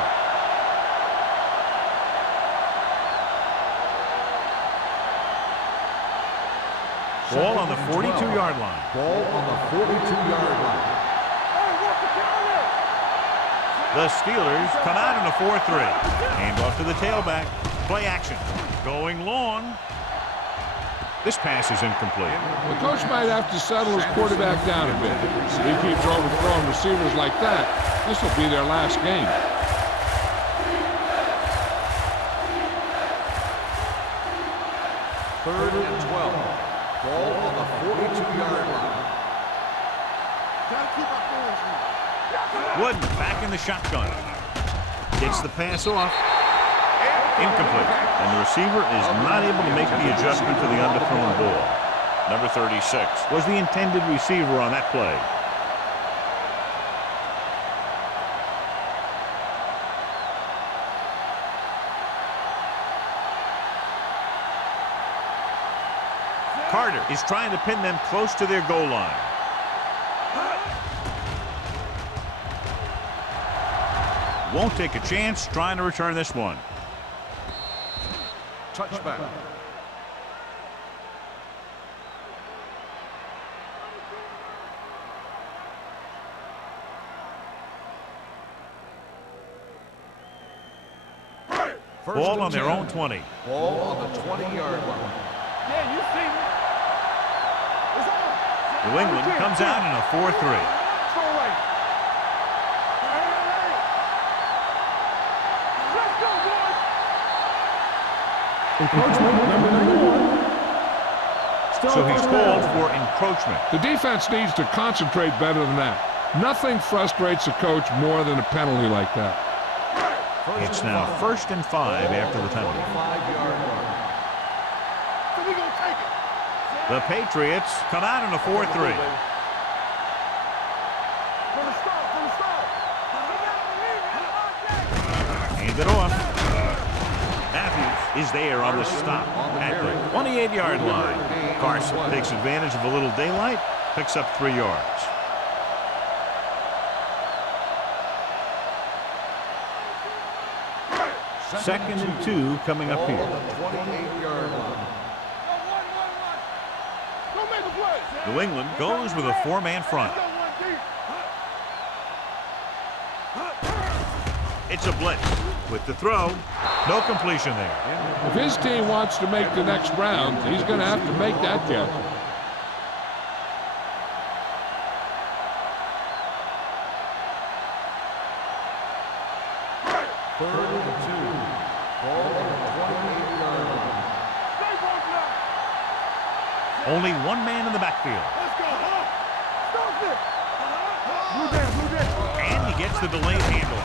Ball on the 42-yard line. Ball on the 42-yard line. The Steelers come out in a 4-3. Hand off to the tailback. Play action. Going long. This pass is incomplete. The coach might have to settle his quarterback down a bit. If he keeps overthrowing receivers like that, this will be their last game. Third and 12. Ball on the 42-yard line. Wooden back in the shotgun. Gets the pass off. Incomplete. And the receiver is not able to make the adjustment to the underthrown ball. Number 36 was the intended receiver on that play. Carter is trying to pin them close to their goal line. Won't take a chance trying to return this one. Touchback. Ball on their own 20. Ball on the 20-yard line. Yeah, you see me. It's on. New England comes out in a 4-3. Strong right. Let's go, boys. Encroachment, number 91. So he's called for encroachment. The defense needs to concentrate better than that. Nothing frustrates a coach more than a penalty like that. It's now 1st and 5 after the penalty. 5-yard line. So we gonna take it. The Patriots come out in a 4-3. From the start. Hand it off. Matthews is there on the stop at the 28-yard line. Carson takes advantage of a little daylight, picks up 3 yards. Second and 2 coming up here. 28-yard line. Don't make a play. New England goes with a 4-man front. It's a blitz. With the throw, no completion there. If his team wants to make the next round, he's going to have to make that catch. Third and 2. Ball on the 28-yard line. Only one man in the backfield. Let's go, huh? Stop it. Blue down. And he gets the delayed handle.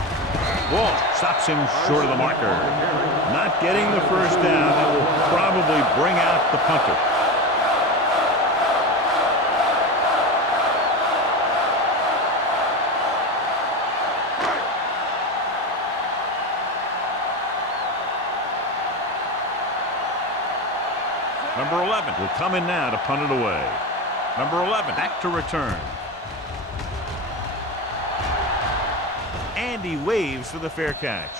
Wall stops him short of the marker. Not getting the first down. That will probably bring out the punter. Number 11 will come in now to punt it away. Number 11 back to return. And he waves for the fair catch.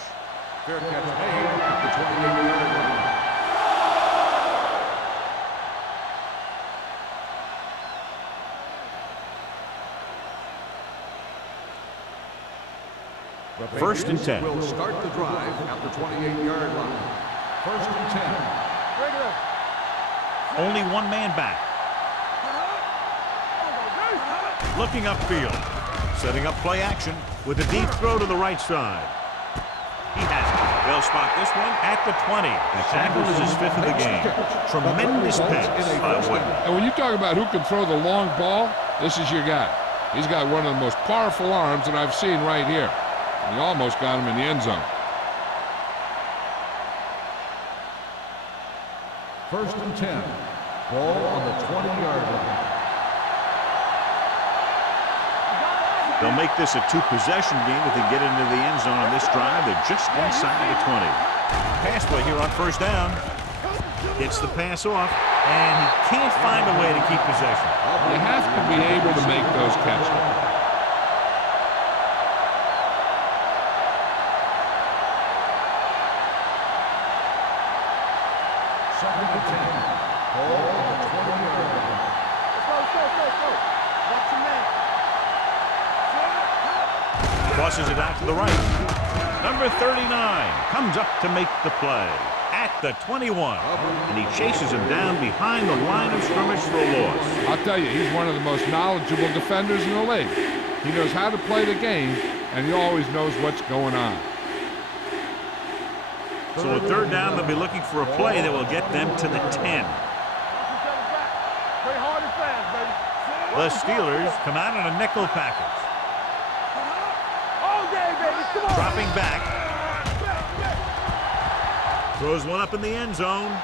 Fair catch made at the 28-yard line. The First and Patriots 10. will start the drive at the 28-yard line. First and 10. Regular. Only one man back. Looking upfield. Setting up play action with a deep throw to the right side. He has it. They'll spot this one at the 20. The tackle is his 5th of the game. Tremendous pass by Witten. And when you talk about who can throw the long ball, this is your guy. He's got one of the most powerful arms that I've seen right here. And he almost got him in the end zone. First and 10. Ball on the 20-yard line. They'll make this a 2-possession game if they get into the end zone on this drive. They're just inside the 20. Pass play here on first down. Gets the pass off, and he can't find a way to keep possession. You have to be able to make those catches. Second and 10. Ball on the 20-yard line. Let's go. Watch your man. Tosses it out to the right. Number 39 comes up to make the play at the 21. And he chases him down behind the line of scrimmage for a loss. I'll tell you, he's one of the most knowledgeable defenders in the league. He knows how to play the game, and he always knows what's going on. So a third down, they'll be looking for a play that will get them to the 10. Play hard and fast, baby. The Steelers come out in a nickel package. All day, baby. Come on. Dropping back. Throws one up in the end zone.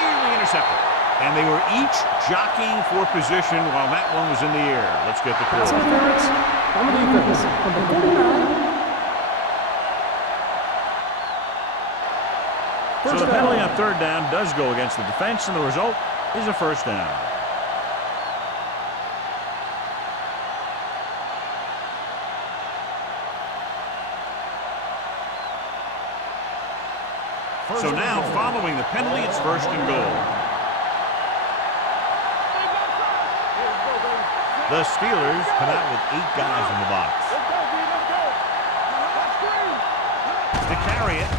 Nearly intercepted. And they were each jockeying for position while that one was in the air. Let's get the Pass call. interference on the defense. Number 49. So the penalty on third down does go against the defense, and the result is a first down. So now, following the penalty, it's first and goal. The Steelers come out with 8 guys in the box. Let's go, B. Let's go. Let's screen. To carry it,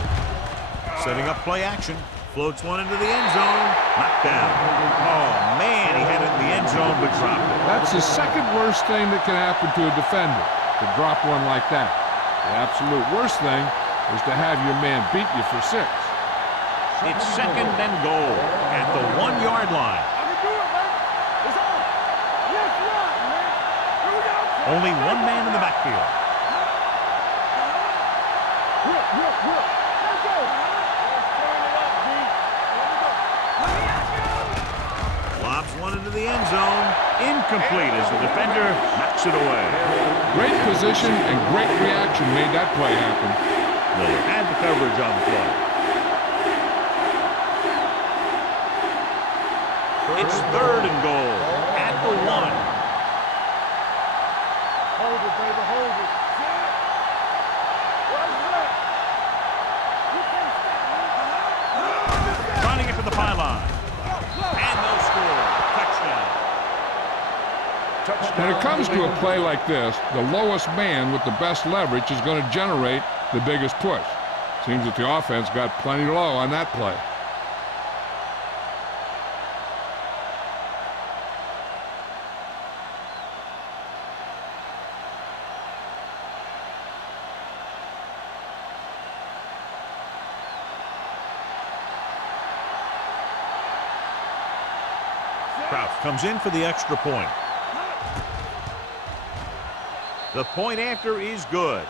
setting up play action, floats one into the end zone, knocked down. Oh man, he had it in the end zone but dropped it. That's the second worst thing that can happen to a defender, to drop one like that. The absolute worst thing is to have your man beat you for 6. It's second and goal at the 1-yard line. I can do it, man. It's on. Let's run, man. Here we go. Only one man in the backfield. Whip. Let's go. Let's turn it up, B. Here we go. Lobs one into the end zone. Incomplete as the defender knocks it away. Great position and great reaction made that play happen. Miller had the coverage on the play. It's third and goal at the 1. Hold it, baby. Hold it. Trying to get to the pylon. And they'll score. Touchdown. When it comes to a play like this, the lowest man with the best leverage is going to generate the biggest push. Seems that the offense got plenty low on that play. Kraus comes in for the extra point. The point after is good.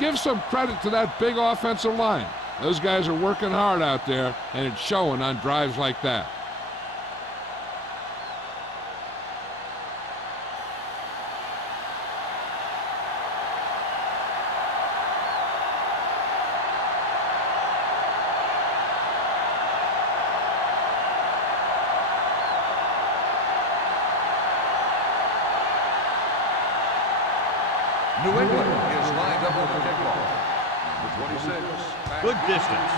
Give some credit to that big offensive line. Those guys are working hard out there, and it's showing on drives like that. New England is lined up with the kickoff. Number 26. Good distance.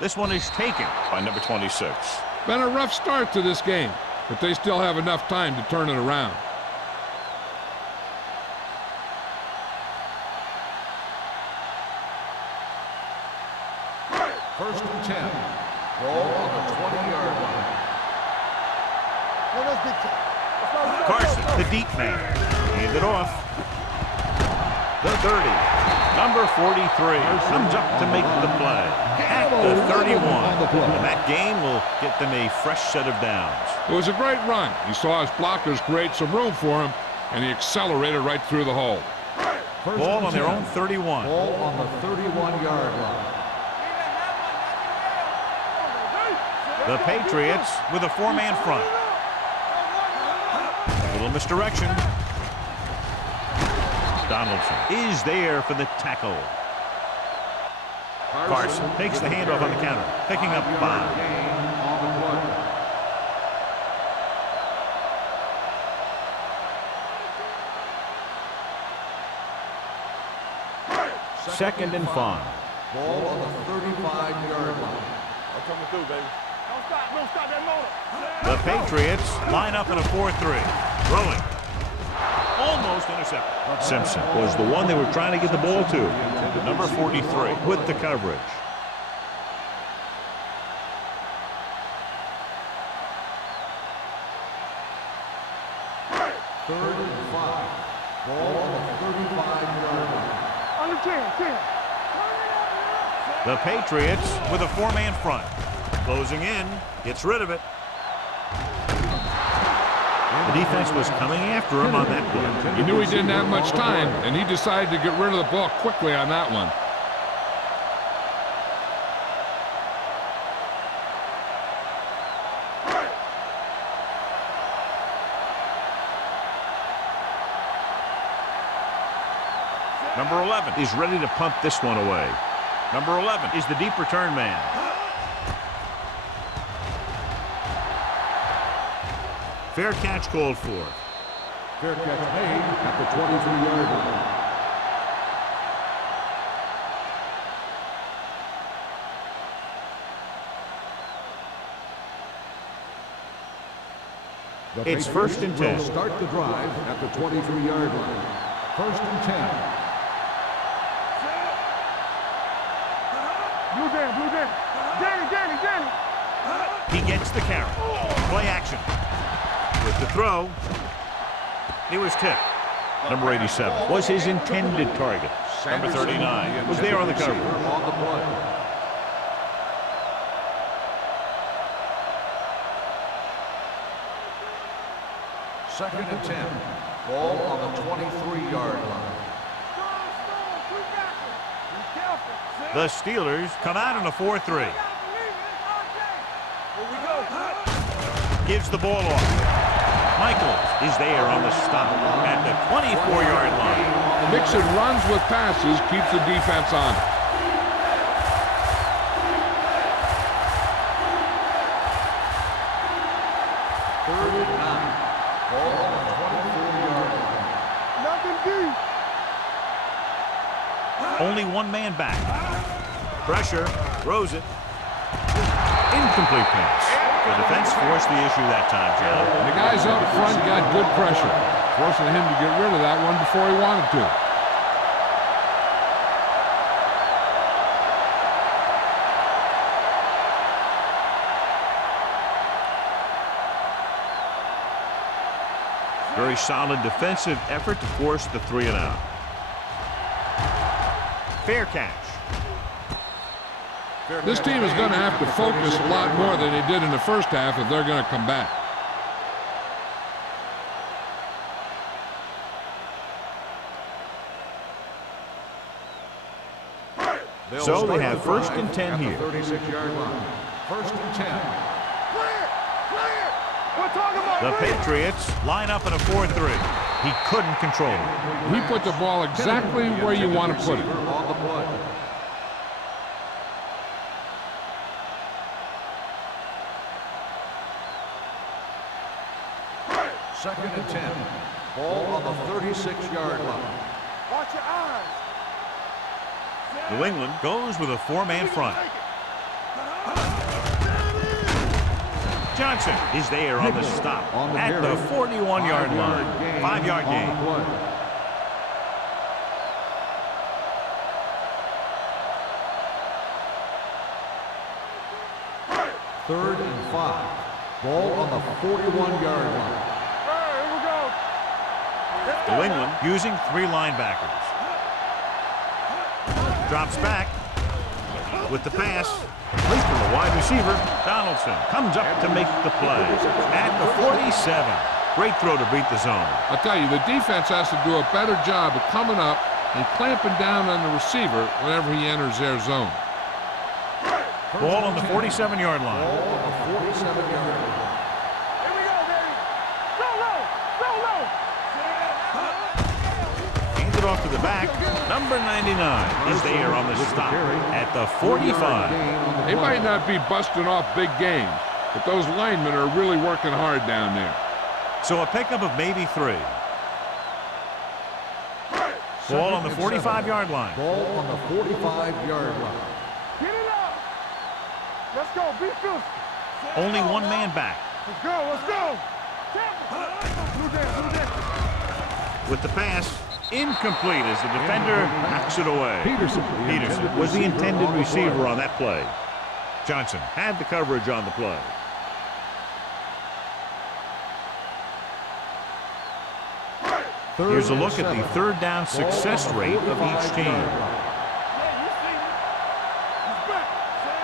This one is taken by number 26. Been a rough start to this game, but they still have enough time to turn it around. First and 10. Ball on the 20-yard line. Carson, the deep man. Hand it off. The 30. Number 43 comes up to make the play. At the 31. And that game will get them a fresh set of downs. It was a great run. He saw his blockers create some room for him, and he accelerated right through the hole. Ball on their own 31. Ball on the 31-yard line. The Patriots with a four-man front. A little misdirection. Donaldson is there for the tackle. Carson takes the handoff on the counter, picking up 5. Second and 5. Ball on the 35-yard line. I'm coming through, baby. Don't stop that motor. The Patriots line up in a 4-3. Rolling. Almost intercepted. Simpson was the one they were trying to get the ball to. The number 43 with the coverage. Third and 5. Ball on the 35-yard line. Under 10. The Patriots with a four-man front. Closing in. Gets rid of it. The defense was coming after him on that play. He knew he didn't have much time, and he decided to get rid of the ball quickly on that one. Number 11 is ready to punt this one away. Number 11 is the deep return man. Fair catch called for. Fair catch made at the 23-yard line. It's first and 10. Will start the drive at the 23-yard line. First and 10. Blue Dan. Danny. He gets the carry. Play action. With the throw, he was tipped. Number 87 was his intended target. Number 39 was there on the cover. On the play. Second and 10. Ball on the 23-yard line. The Steelers come out in a 4-3. Gives the ball off. Michaels is there on the stop at the 24-yard line. Mixon runs with passes, keeps the defense on. Third and 9. Ball on the 24-yard line. Nothing deep. Only one man back. Pressure, throws it. Incomplete pass. The defense forced the issue that time, John. And the guys up front got good pressure, forcing him to get rid of that one before he wanted to. Very solid defensive effort to force the 3 and out. Fair catch. This team is going to have to focus a lot more than they did in the first half if they're going to come back. So they have 1st and 10 here. 36-yard line. 1st and 10. We're talking about The clear. Patriots line up in a 4-3. He couldn't control it. He put the ball exactly where you want to put it. On the play. Second and 10. Ball on the 36-yard line. Watch your eyes. New England goes with a 4-man front. Johnson is there on the stop at the 41-yard line. 5-yard gain. Third and 5. Ball on the 41-yard line. Here we go. New England using 3 linebackers. Drops back with the pass. Complete to the wide receiver. Donaldson comes up to make the play at the 47. Great throw to beat the zone. I'll tell you, the defense has to do a better job of coming up and clamping down on the receiver whenever he enters their zone. Ball on the 47-yard line. Ball on the 47-yard line. Here we go, baby. Go low. Go low. Hands it off to the back. Number 99 is there on the stop at the 45. They might not be busting off big games, but those linemen are really working hard down there. So a pickup of maybe 3. Ball on the 45-yard line. Ball on the 45-yard line. Get it up. Let's go. Be fierce. Only 1 man back. Let's go. Let's go. Do that. With the pass, incomplete as the defender knocks it away. Peterson was the intended receiver on that play. Johnson had the coverage on the play. Here's a look at the 3rd down success rate of each team.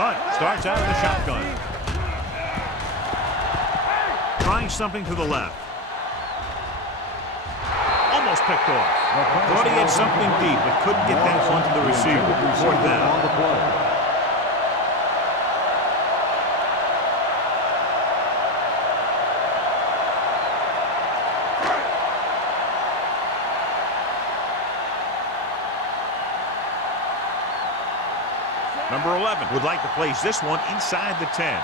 Hunt starts out in the shotgun. Trying something to the left. Almost picked off. Thought he had something deep, but couldn't get that one to the receiver. 4th down. On the play. Number 11 would like to place this one inside the 10.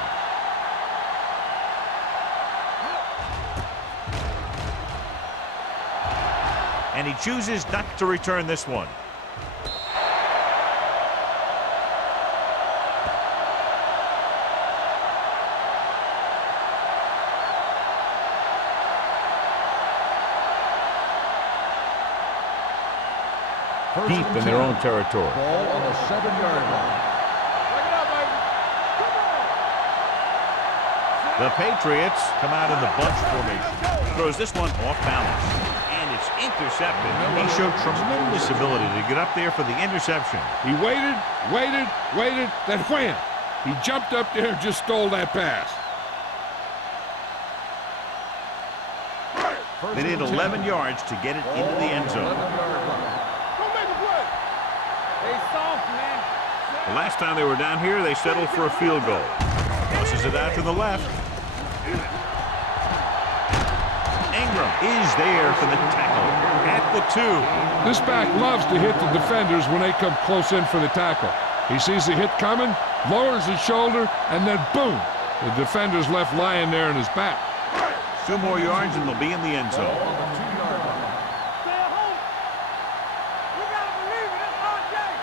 And he chooses not to return this one. Deep in their own territory. Ball on the 7-yard line. Bring it up, baby. Come on. The Patriots come out in the bunch formation. Throws this one off balance. And it's intercepted. He showed tremendous ability to get up there for the interception. He waited, then wham! He jumped up there and just stole that pass. They need 11 yards to get it into the end zone. Go make a play. They soft, man. The last time they were down here, they settled for a field goal. Tosses it out to the left. Ingram is there for the tackle at the 2. This back loves to hit the defenders when they come close in for the tackle. He sees the hit coming, lowers his shoulder, and then boom! The defender's left lying there in his back. 2 more yards and they'll be in the end zone. Stay at home. We gotta believe it. It's our day.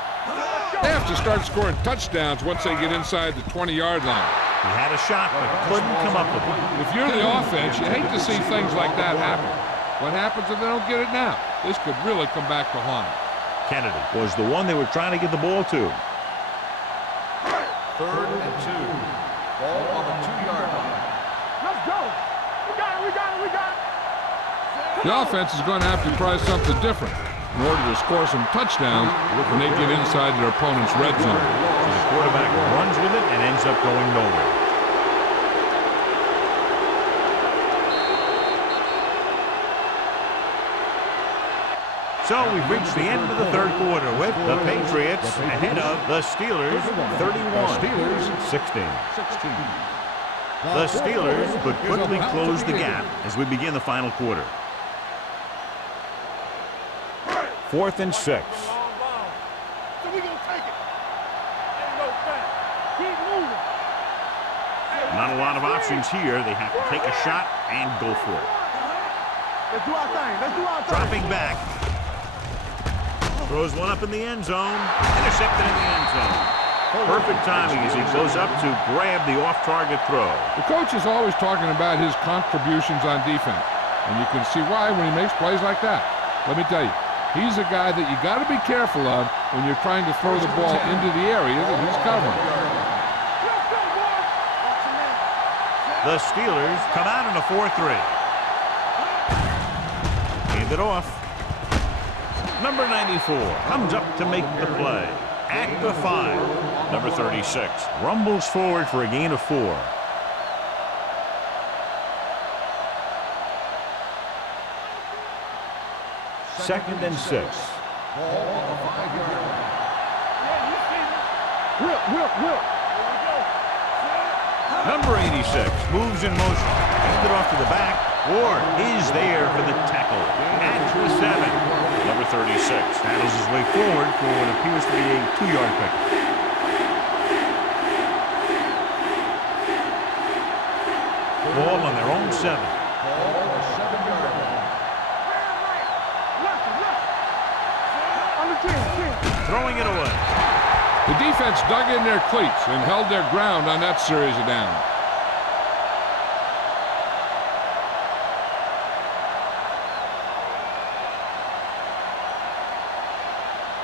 They have to start scoring touchdowns once they get inside the 20-yard line. He had a shot, but couldn't come up with it. If you're the offense, you hate to see things like that happen. What happens if they don't get it now? This could really come back to haunt them. Kennedy was the one they were trying to get the ball to. 3rd and 2. Ball on the 2-yard line. Let's go. We got it, we got it, we got it. The offense is going to have to try something different in order to score some touchdowns when they get inside their opponent's red zone. So the quarterback runs with it and ends up going nowhere. So we've reached the end of the third quarter with the Patriots ahead of the Steelers 31-16. The Steelers could quickly close the gap as we begin the final quarter. 4th and 6. So we gonna take it. Ain't no thing. Keep moving. Not a lot of options here. They have to take a shot and go for it. Let's do our thing. Let's do our thing. Dropping back. Throws one up in the end zone. Intercepted in the end zone. Perfect timing as he goes up to grab the off-target throw. The coach is always talking about his contributions on defense, and you can see why when he makes plays like that. Let me tell you, he's a guy that you got to be careful of when you're trying to throw the ball into the area that he's covering. The Steelers come out in a 4-3. Hand it off. Number 94 comes up to make the play. At the 5, number 36 rumbles forward for a gain of 4. Second and 6. Ball on the 5-yard line. Whip. Number 86 moves in motion. Hand it off to the back. Ward is there for the tackle. At the 7. Number 36 paddles his way forward for what appears to be a 2-yard pick. Ball on their own 7. Ball on the 7-yard line. On the 10. Throwing it away. The defense dug in their cleats and held their ground on that series of downs.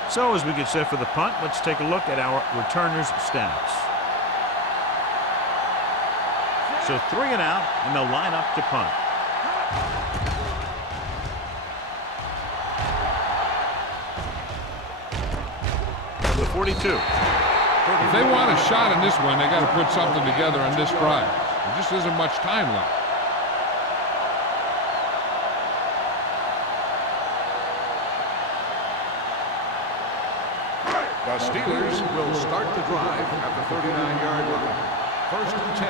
So as we get set for the punt, let's take a look at our returners' stats. So 3 and out, and they'll line up to punt. Number 42. If they want a shot in this one, they got to put something together on this drive. There just isn't much time left. The Steelers will start the drive at the 39-yard line. 1st and 10.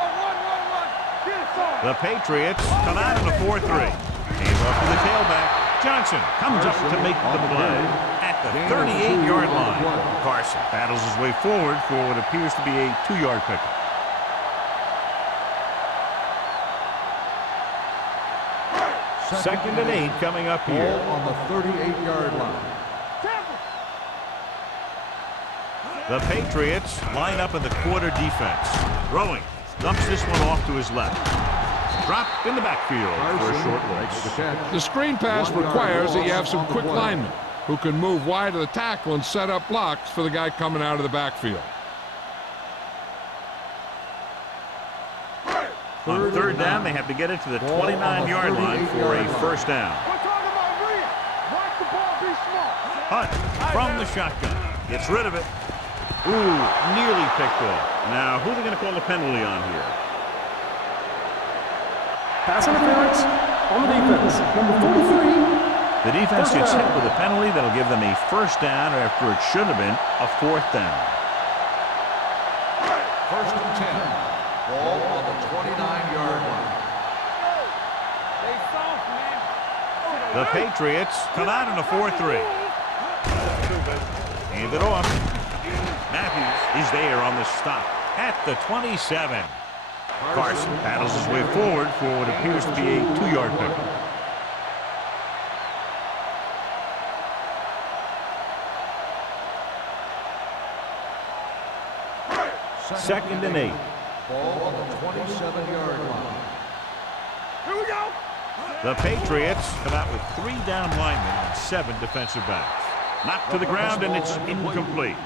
Run. Get it, son. The Patriots come out in a 4-3. Hands off to the tailback. Johnson comes up to make the play at the 38-yard line. Carson battles his way forward for what appears to be a 2-yard pickup. Second and 8 coming up here. Ball on the 38-yard line. The Patriots line up in the quarter defense. Throwing. Dumps this one off to his left. Dropped in the backfield for a short loss. The screen pass requires that you have some quick linemen who can move wide of the tackle and set up blocks for the guy coming out of the backfield. On 3rd down, they have to get it to the 29-yard line for a 1st down. We're talking about real. Watch the ball, be smart. Hunt from the shotgun. Gets rid of it. Ooh, nearly picked off. Now, who are they going to call a penalty on here? Pass interference on the defense. Number 43. The defense gets hit with a penalty that'll give them a 1st down after it should have been a 4th down. 1st and 10. Ball on the 29-yard line. They soft, man. The Patriots come out in a 4-3. Hand it off. Matthews is there on the stop at the 27. Carson paddles his way forward for what appears to be a 2-yard pickup. Second and 8. Ball on the 27-yard line. Here we go. The Patriots come out with 3 down linemen and 7 defensive backs. Knocked to the ground, and it's incomplete.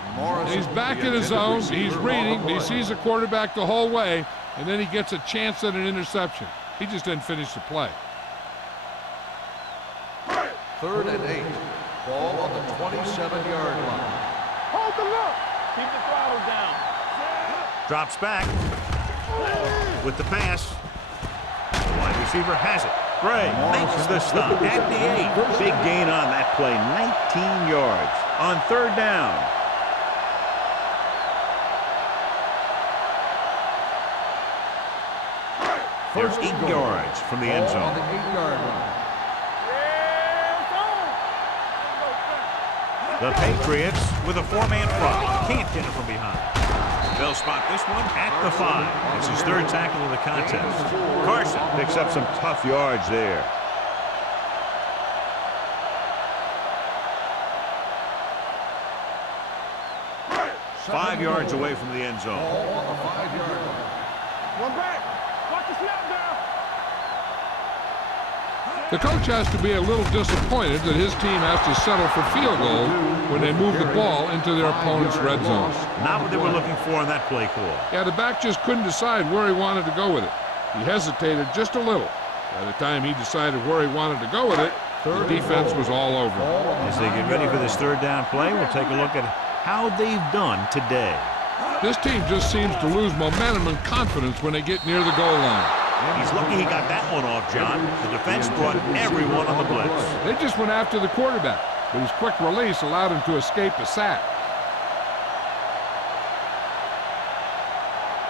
He's back in his zone. He's reading. He sees the quarterback the whole way, and then he gets a chance at an interception. He just didn't finish the play. 3rd and 8. Ball on the 27-yard line. Hold the look. Keep the throttle down. Drops back with the pass. The wide receiver has it. Gray makes the stop at the 8. Big gain on that play, 19 yards on 3rd down. There's 8 yards from the end Ball on zone. the 8-yard line. The Patriots with a 4-man front. Can't get it from behind. They'll spot this one at the 5. It's his 3rd tackle of the contest. Carson picks up some tough yards there. Five yards away from the end zone. Ball on the 5-yard line. One back. Watch the snap down. The coach has to be a little disappointed that his team has to settle for field goals when they move the ball into their opponent's red zone. Not what they were looking for on that play call. Yeah, the back just couldn't decide where he wanted to go with it. He hesitated just a little. By the time he decided where he wanted to go with it, the defense was all over him. As they get ready for this 3rd down play, we'll take a look at how they've done today. This team just seems to lose momentum and confidence when they get near the goal line. He's lucky he got that one off, John. The defense brought everyone on the blitz. They just went after the quarterback, but his quick release allowed him to escape a sack.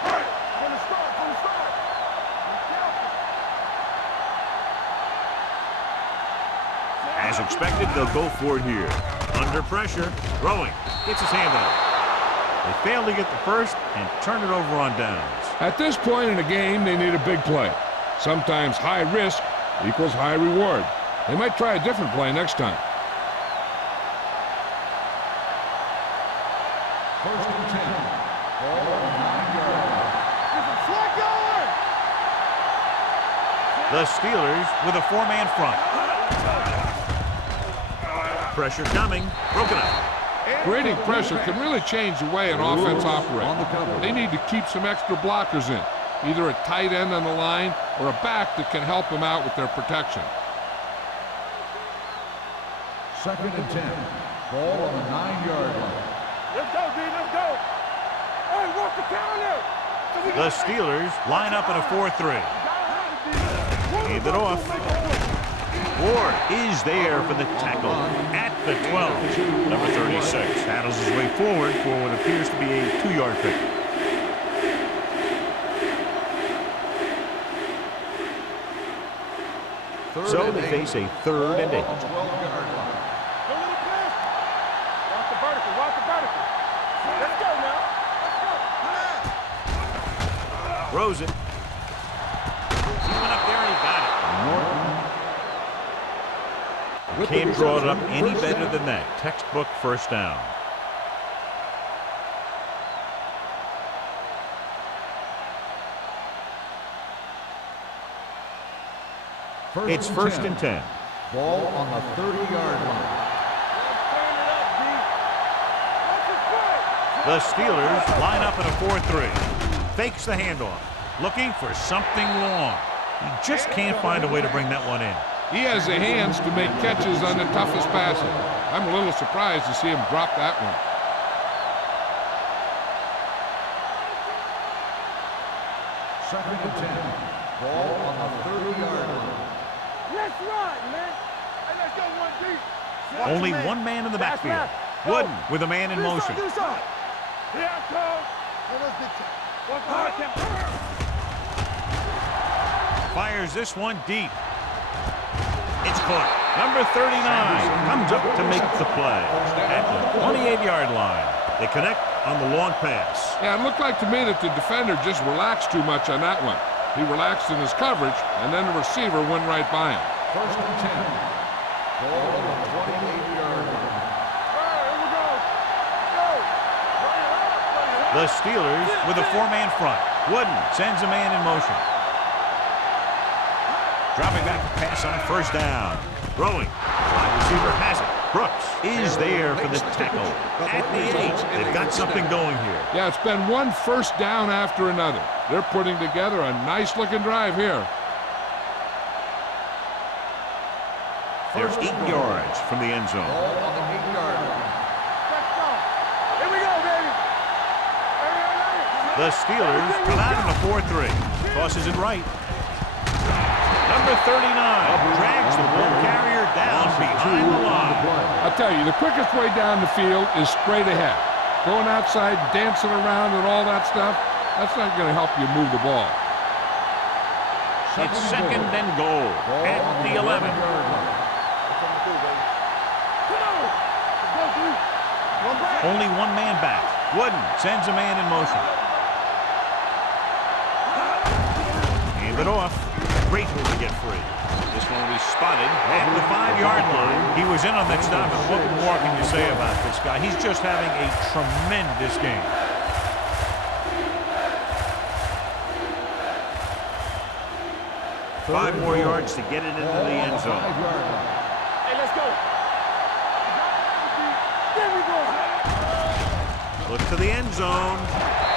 From the start. As expected, they'll go for it here. Under pressure, throwing, gets his hand out. They fail to get the first and turn it over on downs. At this point in the game, they need a big play. Sometimes high risk equals high reward. They might try a different play next time. 1st and 10. Ball on the 9-yard line. Slide going. The Steelers with a 4-man front. Pressure coming, broken up. Creating pressure can really change the way an offense operates. They need to keep some extra blockers in, either a tight end on the line or a back that can help them out with their protection. 2nd and 10. Ball on the 9-yard line. Let's go, D. Let's go. Hey, work the counter. The Steelers line up in a 4-3. Hand it off. Ward is there for the tackle at the 12. Number 36 paddles his way forward for what appears to be a 2-yard pick. So they face a 3rd and 8. 12-yard line. Go to the pass. Watch the vertical. Let's go now. Throws it. He went up there and he got it. Can't draw it up any better than that. Textbook 1st down. It's 1st and 10. Ball on the 30-yard line. The Steelers line up in a 4-3. Fakes the handoff. Looking for something long. He just can't find a way to bring that one in. He has the hands to make catches on the toughest passes. I'm a little surprised to see him drop that one. 2nd and 10. Ball on the 30-yard line. Let's run, man. Hey, let's go, 1D. Only one man in the backfield. Wooden with a man in motion. Here I come. One hard count. Fires this one deep. It's caught. Number 39 comes up to make the play at the 28-yard line. They connect on the long pass. Yeah, it looked like to me that the defender just relaxed too much on that one. He relaxed in his coverage, and then the receiver went right by him. 1st and 10. Ball on the 28-yard line. Here we go. Go. The Steelers with a 4-man front. Wooden sends a man in motion. Dropping back to pass on first down. Throwing. Wide receiver has it. Brooks is there for the tackle. At the 8. They've got something going here. Yeah, it's been one first down after another. They're putting together a nice-looking drive here. They're 8 yards from the end zone. On the 8-yard line. Here we go, baby. The Steelers come out in a 4-3. Tosses it right. Number 39 drags the ball carrier down behind the line. I'll tell you, the quickest way down the field is straight ahead. Going outside, dancing around and all that stuff, that's not going to help you move the ball. It's second and goal at the 11. Only one man back. Wooden sends a man in motion. Hand it off. Great move to get free. This one will be spotted at the 5-yard line. He was in on that stop, and what more can you say about this guy? He's just having a tremendous game. Five more yards to get it into the end zone. Hey, let's go. There we go. Look to the end zone,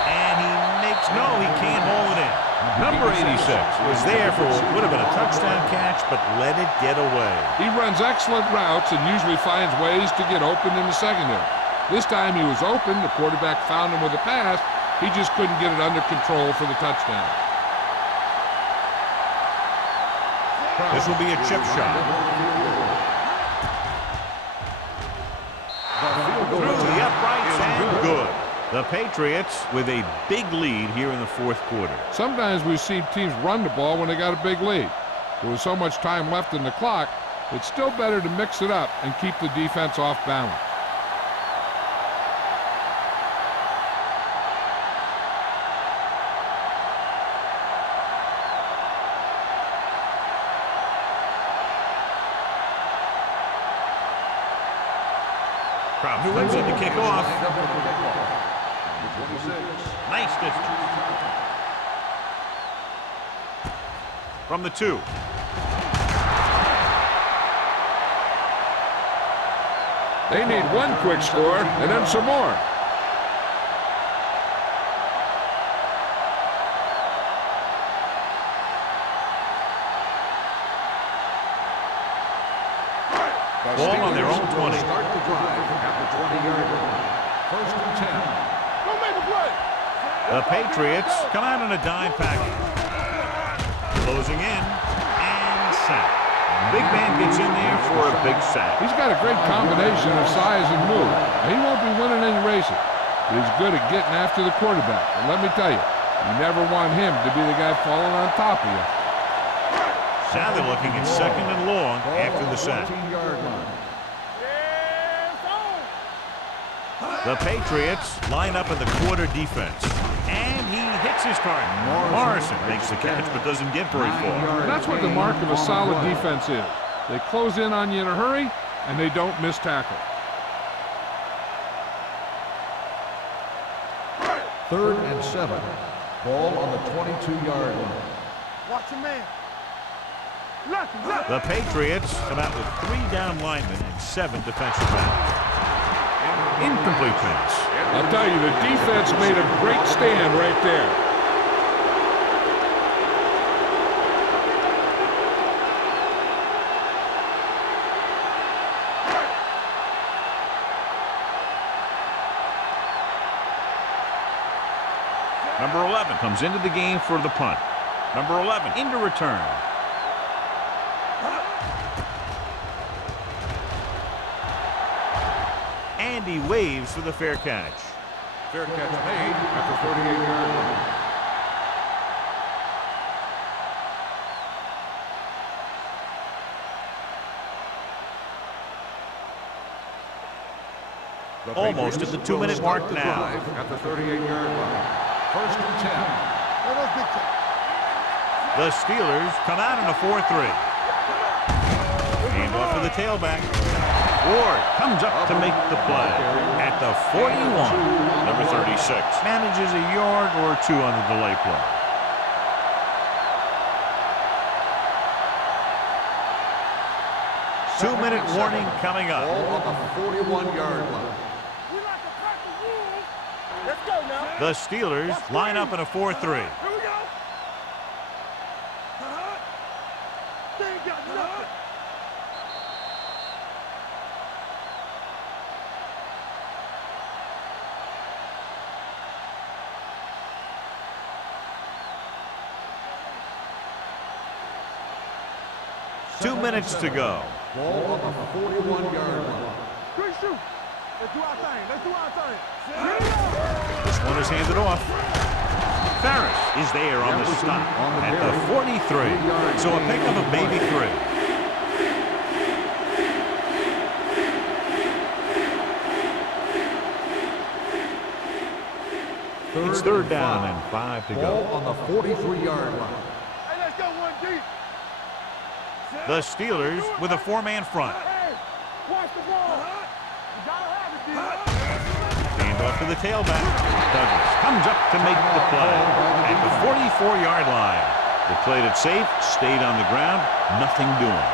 and he makes no, he can't hold it in. Number 86 was there for what would have been a touchdown catch, but let it get away. He runs excellent routes and usually finds ways to get open in the secondary. This time he was open, the quarterback found him with a pass, he just couldn't get it under control for the touchdown. This will be a chip shot. Through the uprights and good. The Patriots with a big lead here in the fourth quarter. Sometimes we see teams run the ball when they got a big lead. There was so much time left in the clock, it's still better to mix it up and keep the defense off balance. Who wins it to kick off? Nice distance. From the 2. They need one quick score and then some more. Ball on their own 20. Start the drive at the 20-yard line. First and 10. Don't make a play. The Patriots come out in a dime package. Closing in and sack. Big man gets in there for a big sack. He's got a great combination of size and move. He won't be winning any races, but he's good at getting after the quarterback. And let me tell you, you never want him to be the guy falling on top of you. Now they're looking at second and long after the sack. 14-yard line. The Patriots line up in the quarter defense. And he hits his target. Morrison makes the catch but doesn't get very far. And that's what the mark of a solid defense is. They close in on you in a hurry, and they don't miss tackle. Third and 7. Ball on the 22-yard line. Watch your man. The Patriots come out with 3 down linemen and 7 defensive backs. Incomplete pass. I'll tell you, the defense made a great stand right there. Number 11 comes into the game for the punt. Number 11 into return. And he waves for the fair catch. Fair catch made at the 38-yard line. Almost at the 2-minute mark now. At the 38-yard line. First and 10. The Steelers come out in a 4-3. And off to the tailback. Ward comes up to make the play at the 41. Number 36 manages a yard or two on the delay play. Two-minute warning coming up. Ball on the 41-yard line. We like to cut the rules. Let's go now. The Steelers line up in a 4-3. Here we go. They ain't got nothing. Two minutes to go. Ball on the 41-yard line. Good shoot. Let's do our thing. Let's do our thing. This one is handed off. Ferris is there on the stop at the 43. So a pickup of maybe 3. It's third down and 5 to Ball go. on the 43-yard line. Hey, let's go one deep. The Steelers with a 4-man front. Hey, watch the ball. You gotta have it, D. Hand off to the tailback. Douglas comes up to make the play at the 44-yard line. They played it safe, stayed on the ground, nothing doing.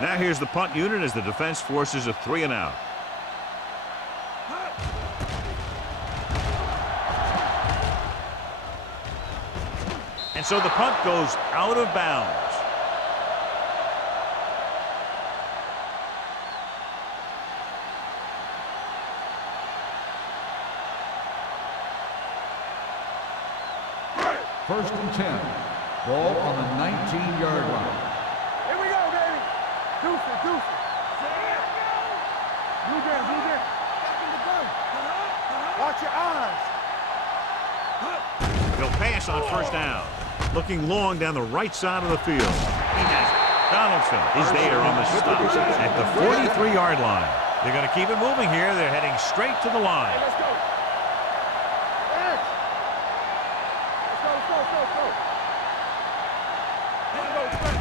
Now here's the punt unit as the defense forces a 3-and-out. And so the punt goes out of bounds. First and 10. Ball on the 19-yard line. Here we go, baby. Deuce it, deuce it. You there, you there. Back in the gun. Watch your eyes. He'll pass on first down. Looking long down the right side of the field. He has it. Donaldson is there on the stop at the 43-yard line. They're going to keep it moving here. They're heading straight to the line. Hey, let's go. X. Let's go.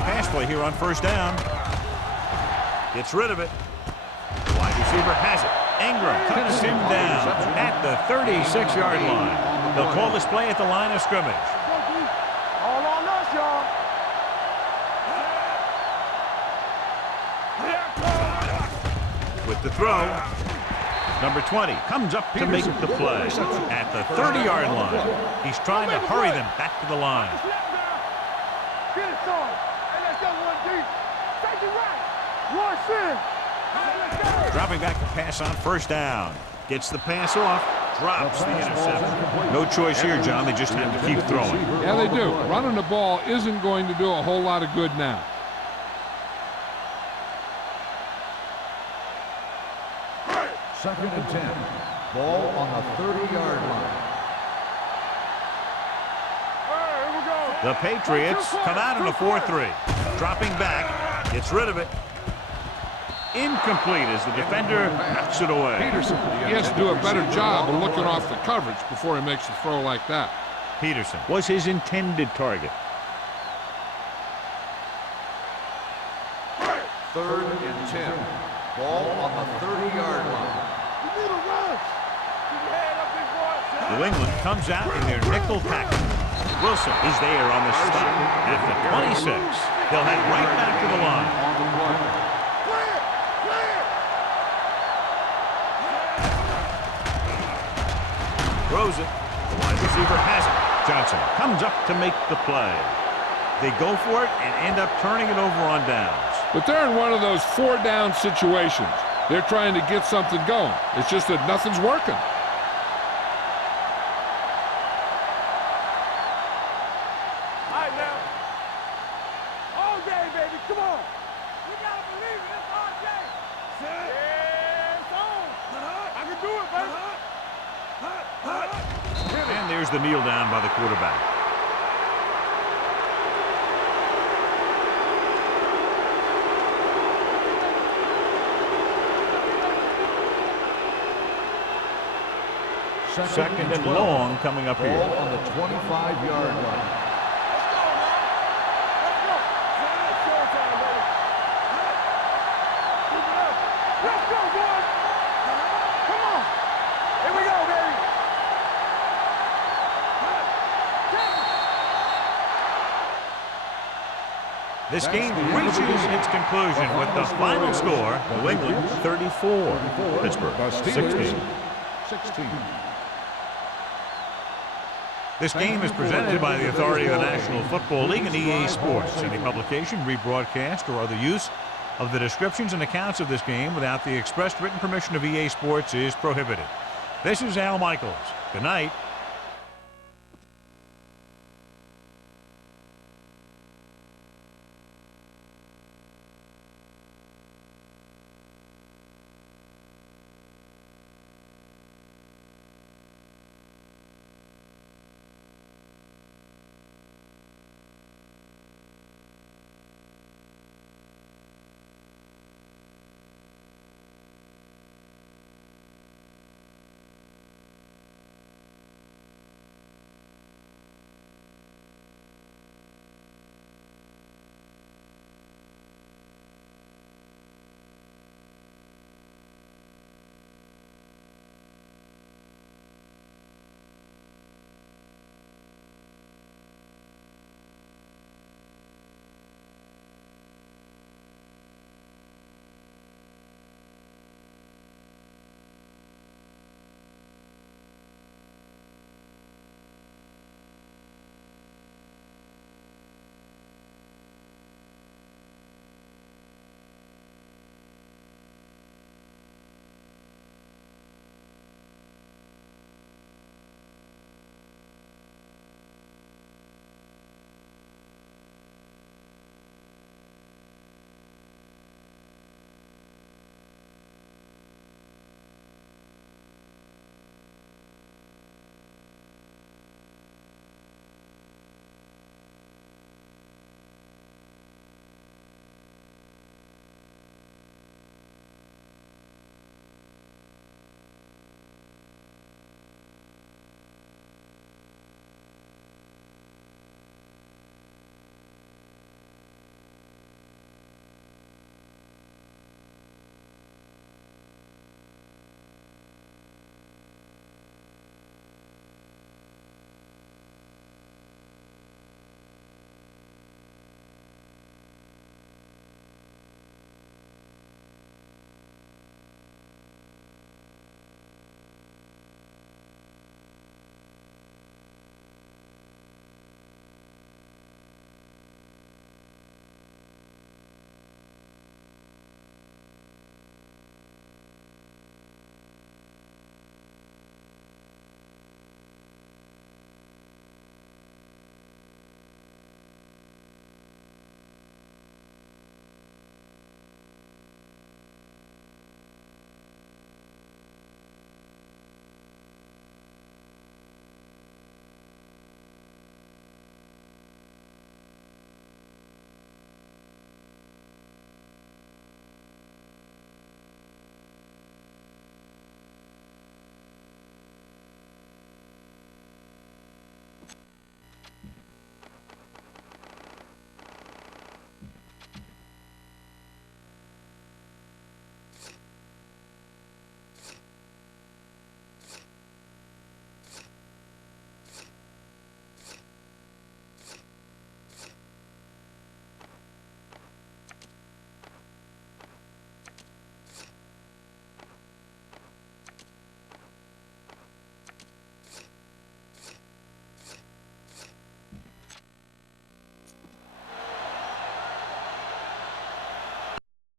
Pass play here on first down. Gets rid of it. The wide receiver has it. Ingram cuts him down at the 36-yard line. They'll call this play at the line of scrimmage. All on us, y'all. With the throw, number 20 comes up to make the play at the 30-yard line. He's trying to hurry them back to the line. Get it, son. Hey, let's go one deep. Take it right. One sin. Let's go. Dropping back to pass on first down. Gets the pass off. Drops the interception. No choice here, John. They just have to keep throwing. Yeah, they do. Running the ball isn't going to do a whole lot of good now. Second and 10. Ball on the 30-yard line. Hey, here we go. The Patriots come out in a 4-3. Dropping back. Gets rid of it. Incomplete as the defender knocks it away. Peterson, he has to do a better job of looking off the coverage before he makes a throw like that. Peterson was his intended target. Third and 10. Ball on the 30-yard line. You need a rush. Keep your head up, big boy. New England comes out in their nickel package. Wilson is there on the stop at the 26. They'll head right back to the line. On the play. Throws it. The wide receiver has it. Johnson comes up to make the play. They go for it and end up turning it over on downs. But they're in one of those 4-down situations. They're trying to get something going. It's just that nothing's working. All right, now. All day, baby. Come on. You got to believe it. It's all day. Yeah, it's on. I can do it, baby. And there's the kneel down by the quarterback. Second and long coming up Ball here. on the 25-yard line. Let's go, boys! Come on! Here we go, baby! This game reaches its conclusion with the final score, New England 34, Pittsburgh The Steelers 16. 16. This game is presented by the authority of the National Football League and EA Sports. Any publication, rebroadcast, or other use of the descriptions and accounts of this game without the expressed written permission of EA Sports is prohibited. This is Al Michaels. Good night.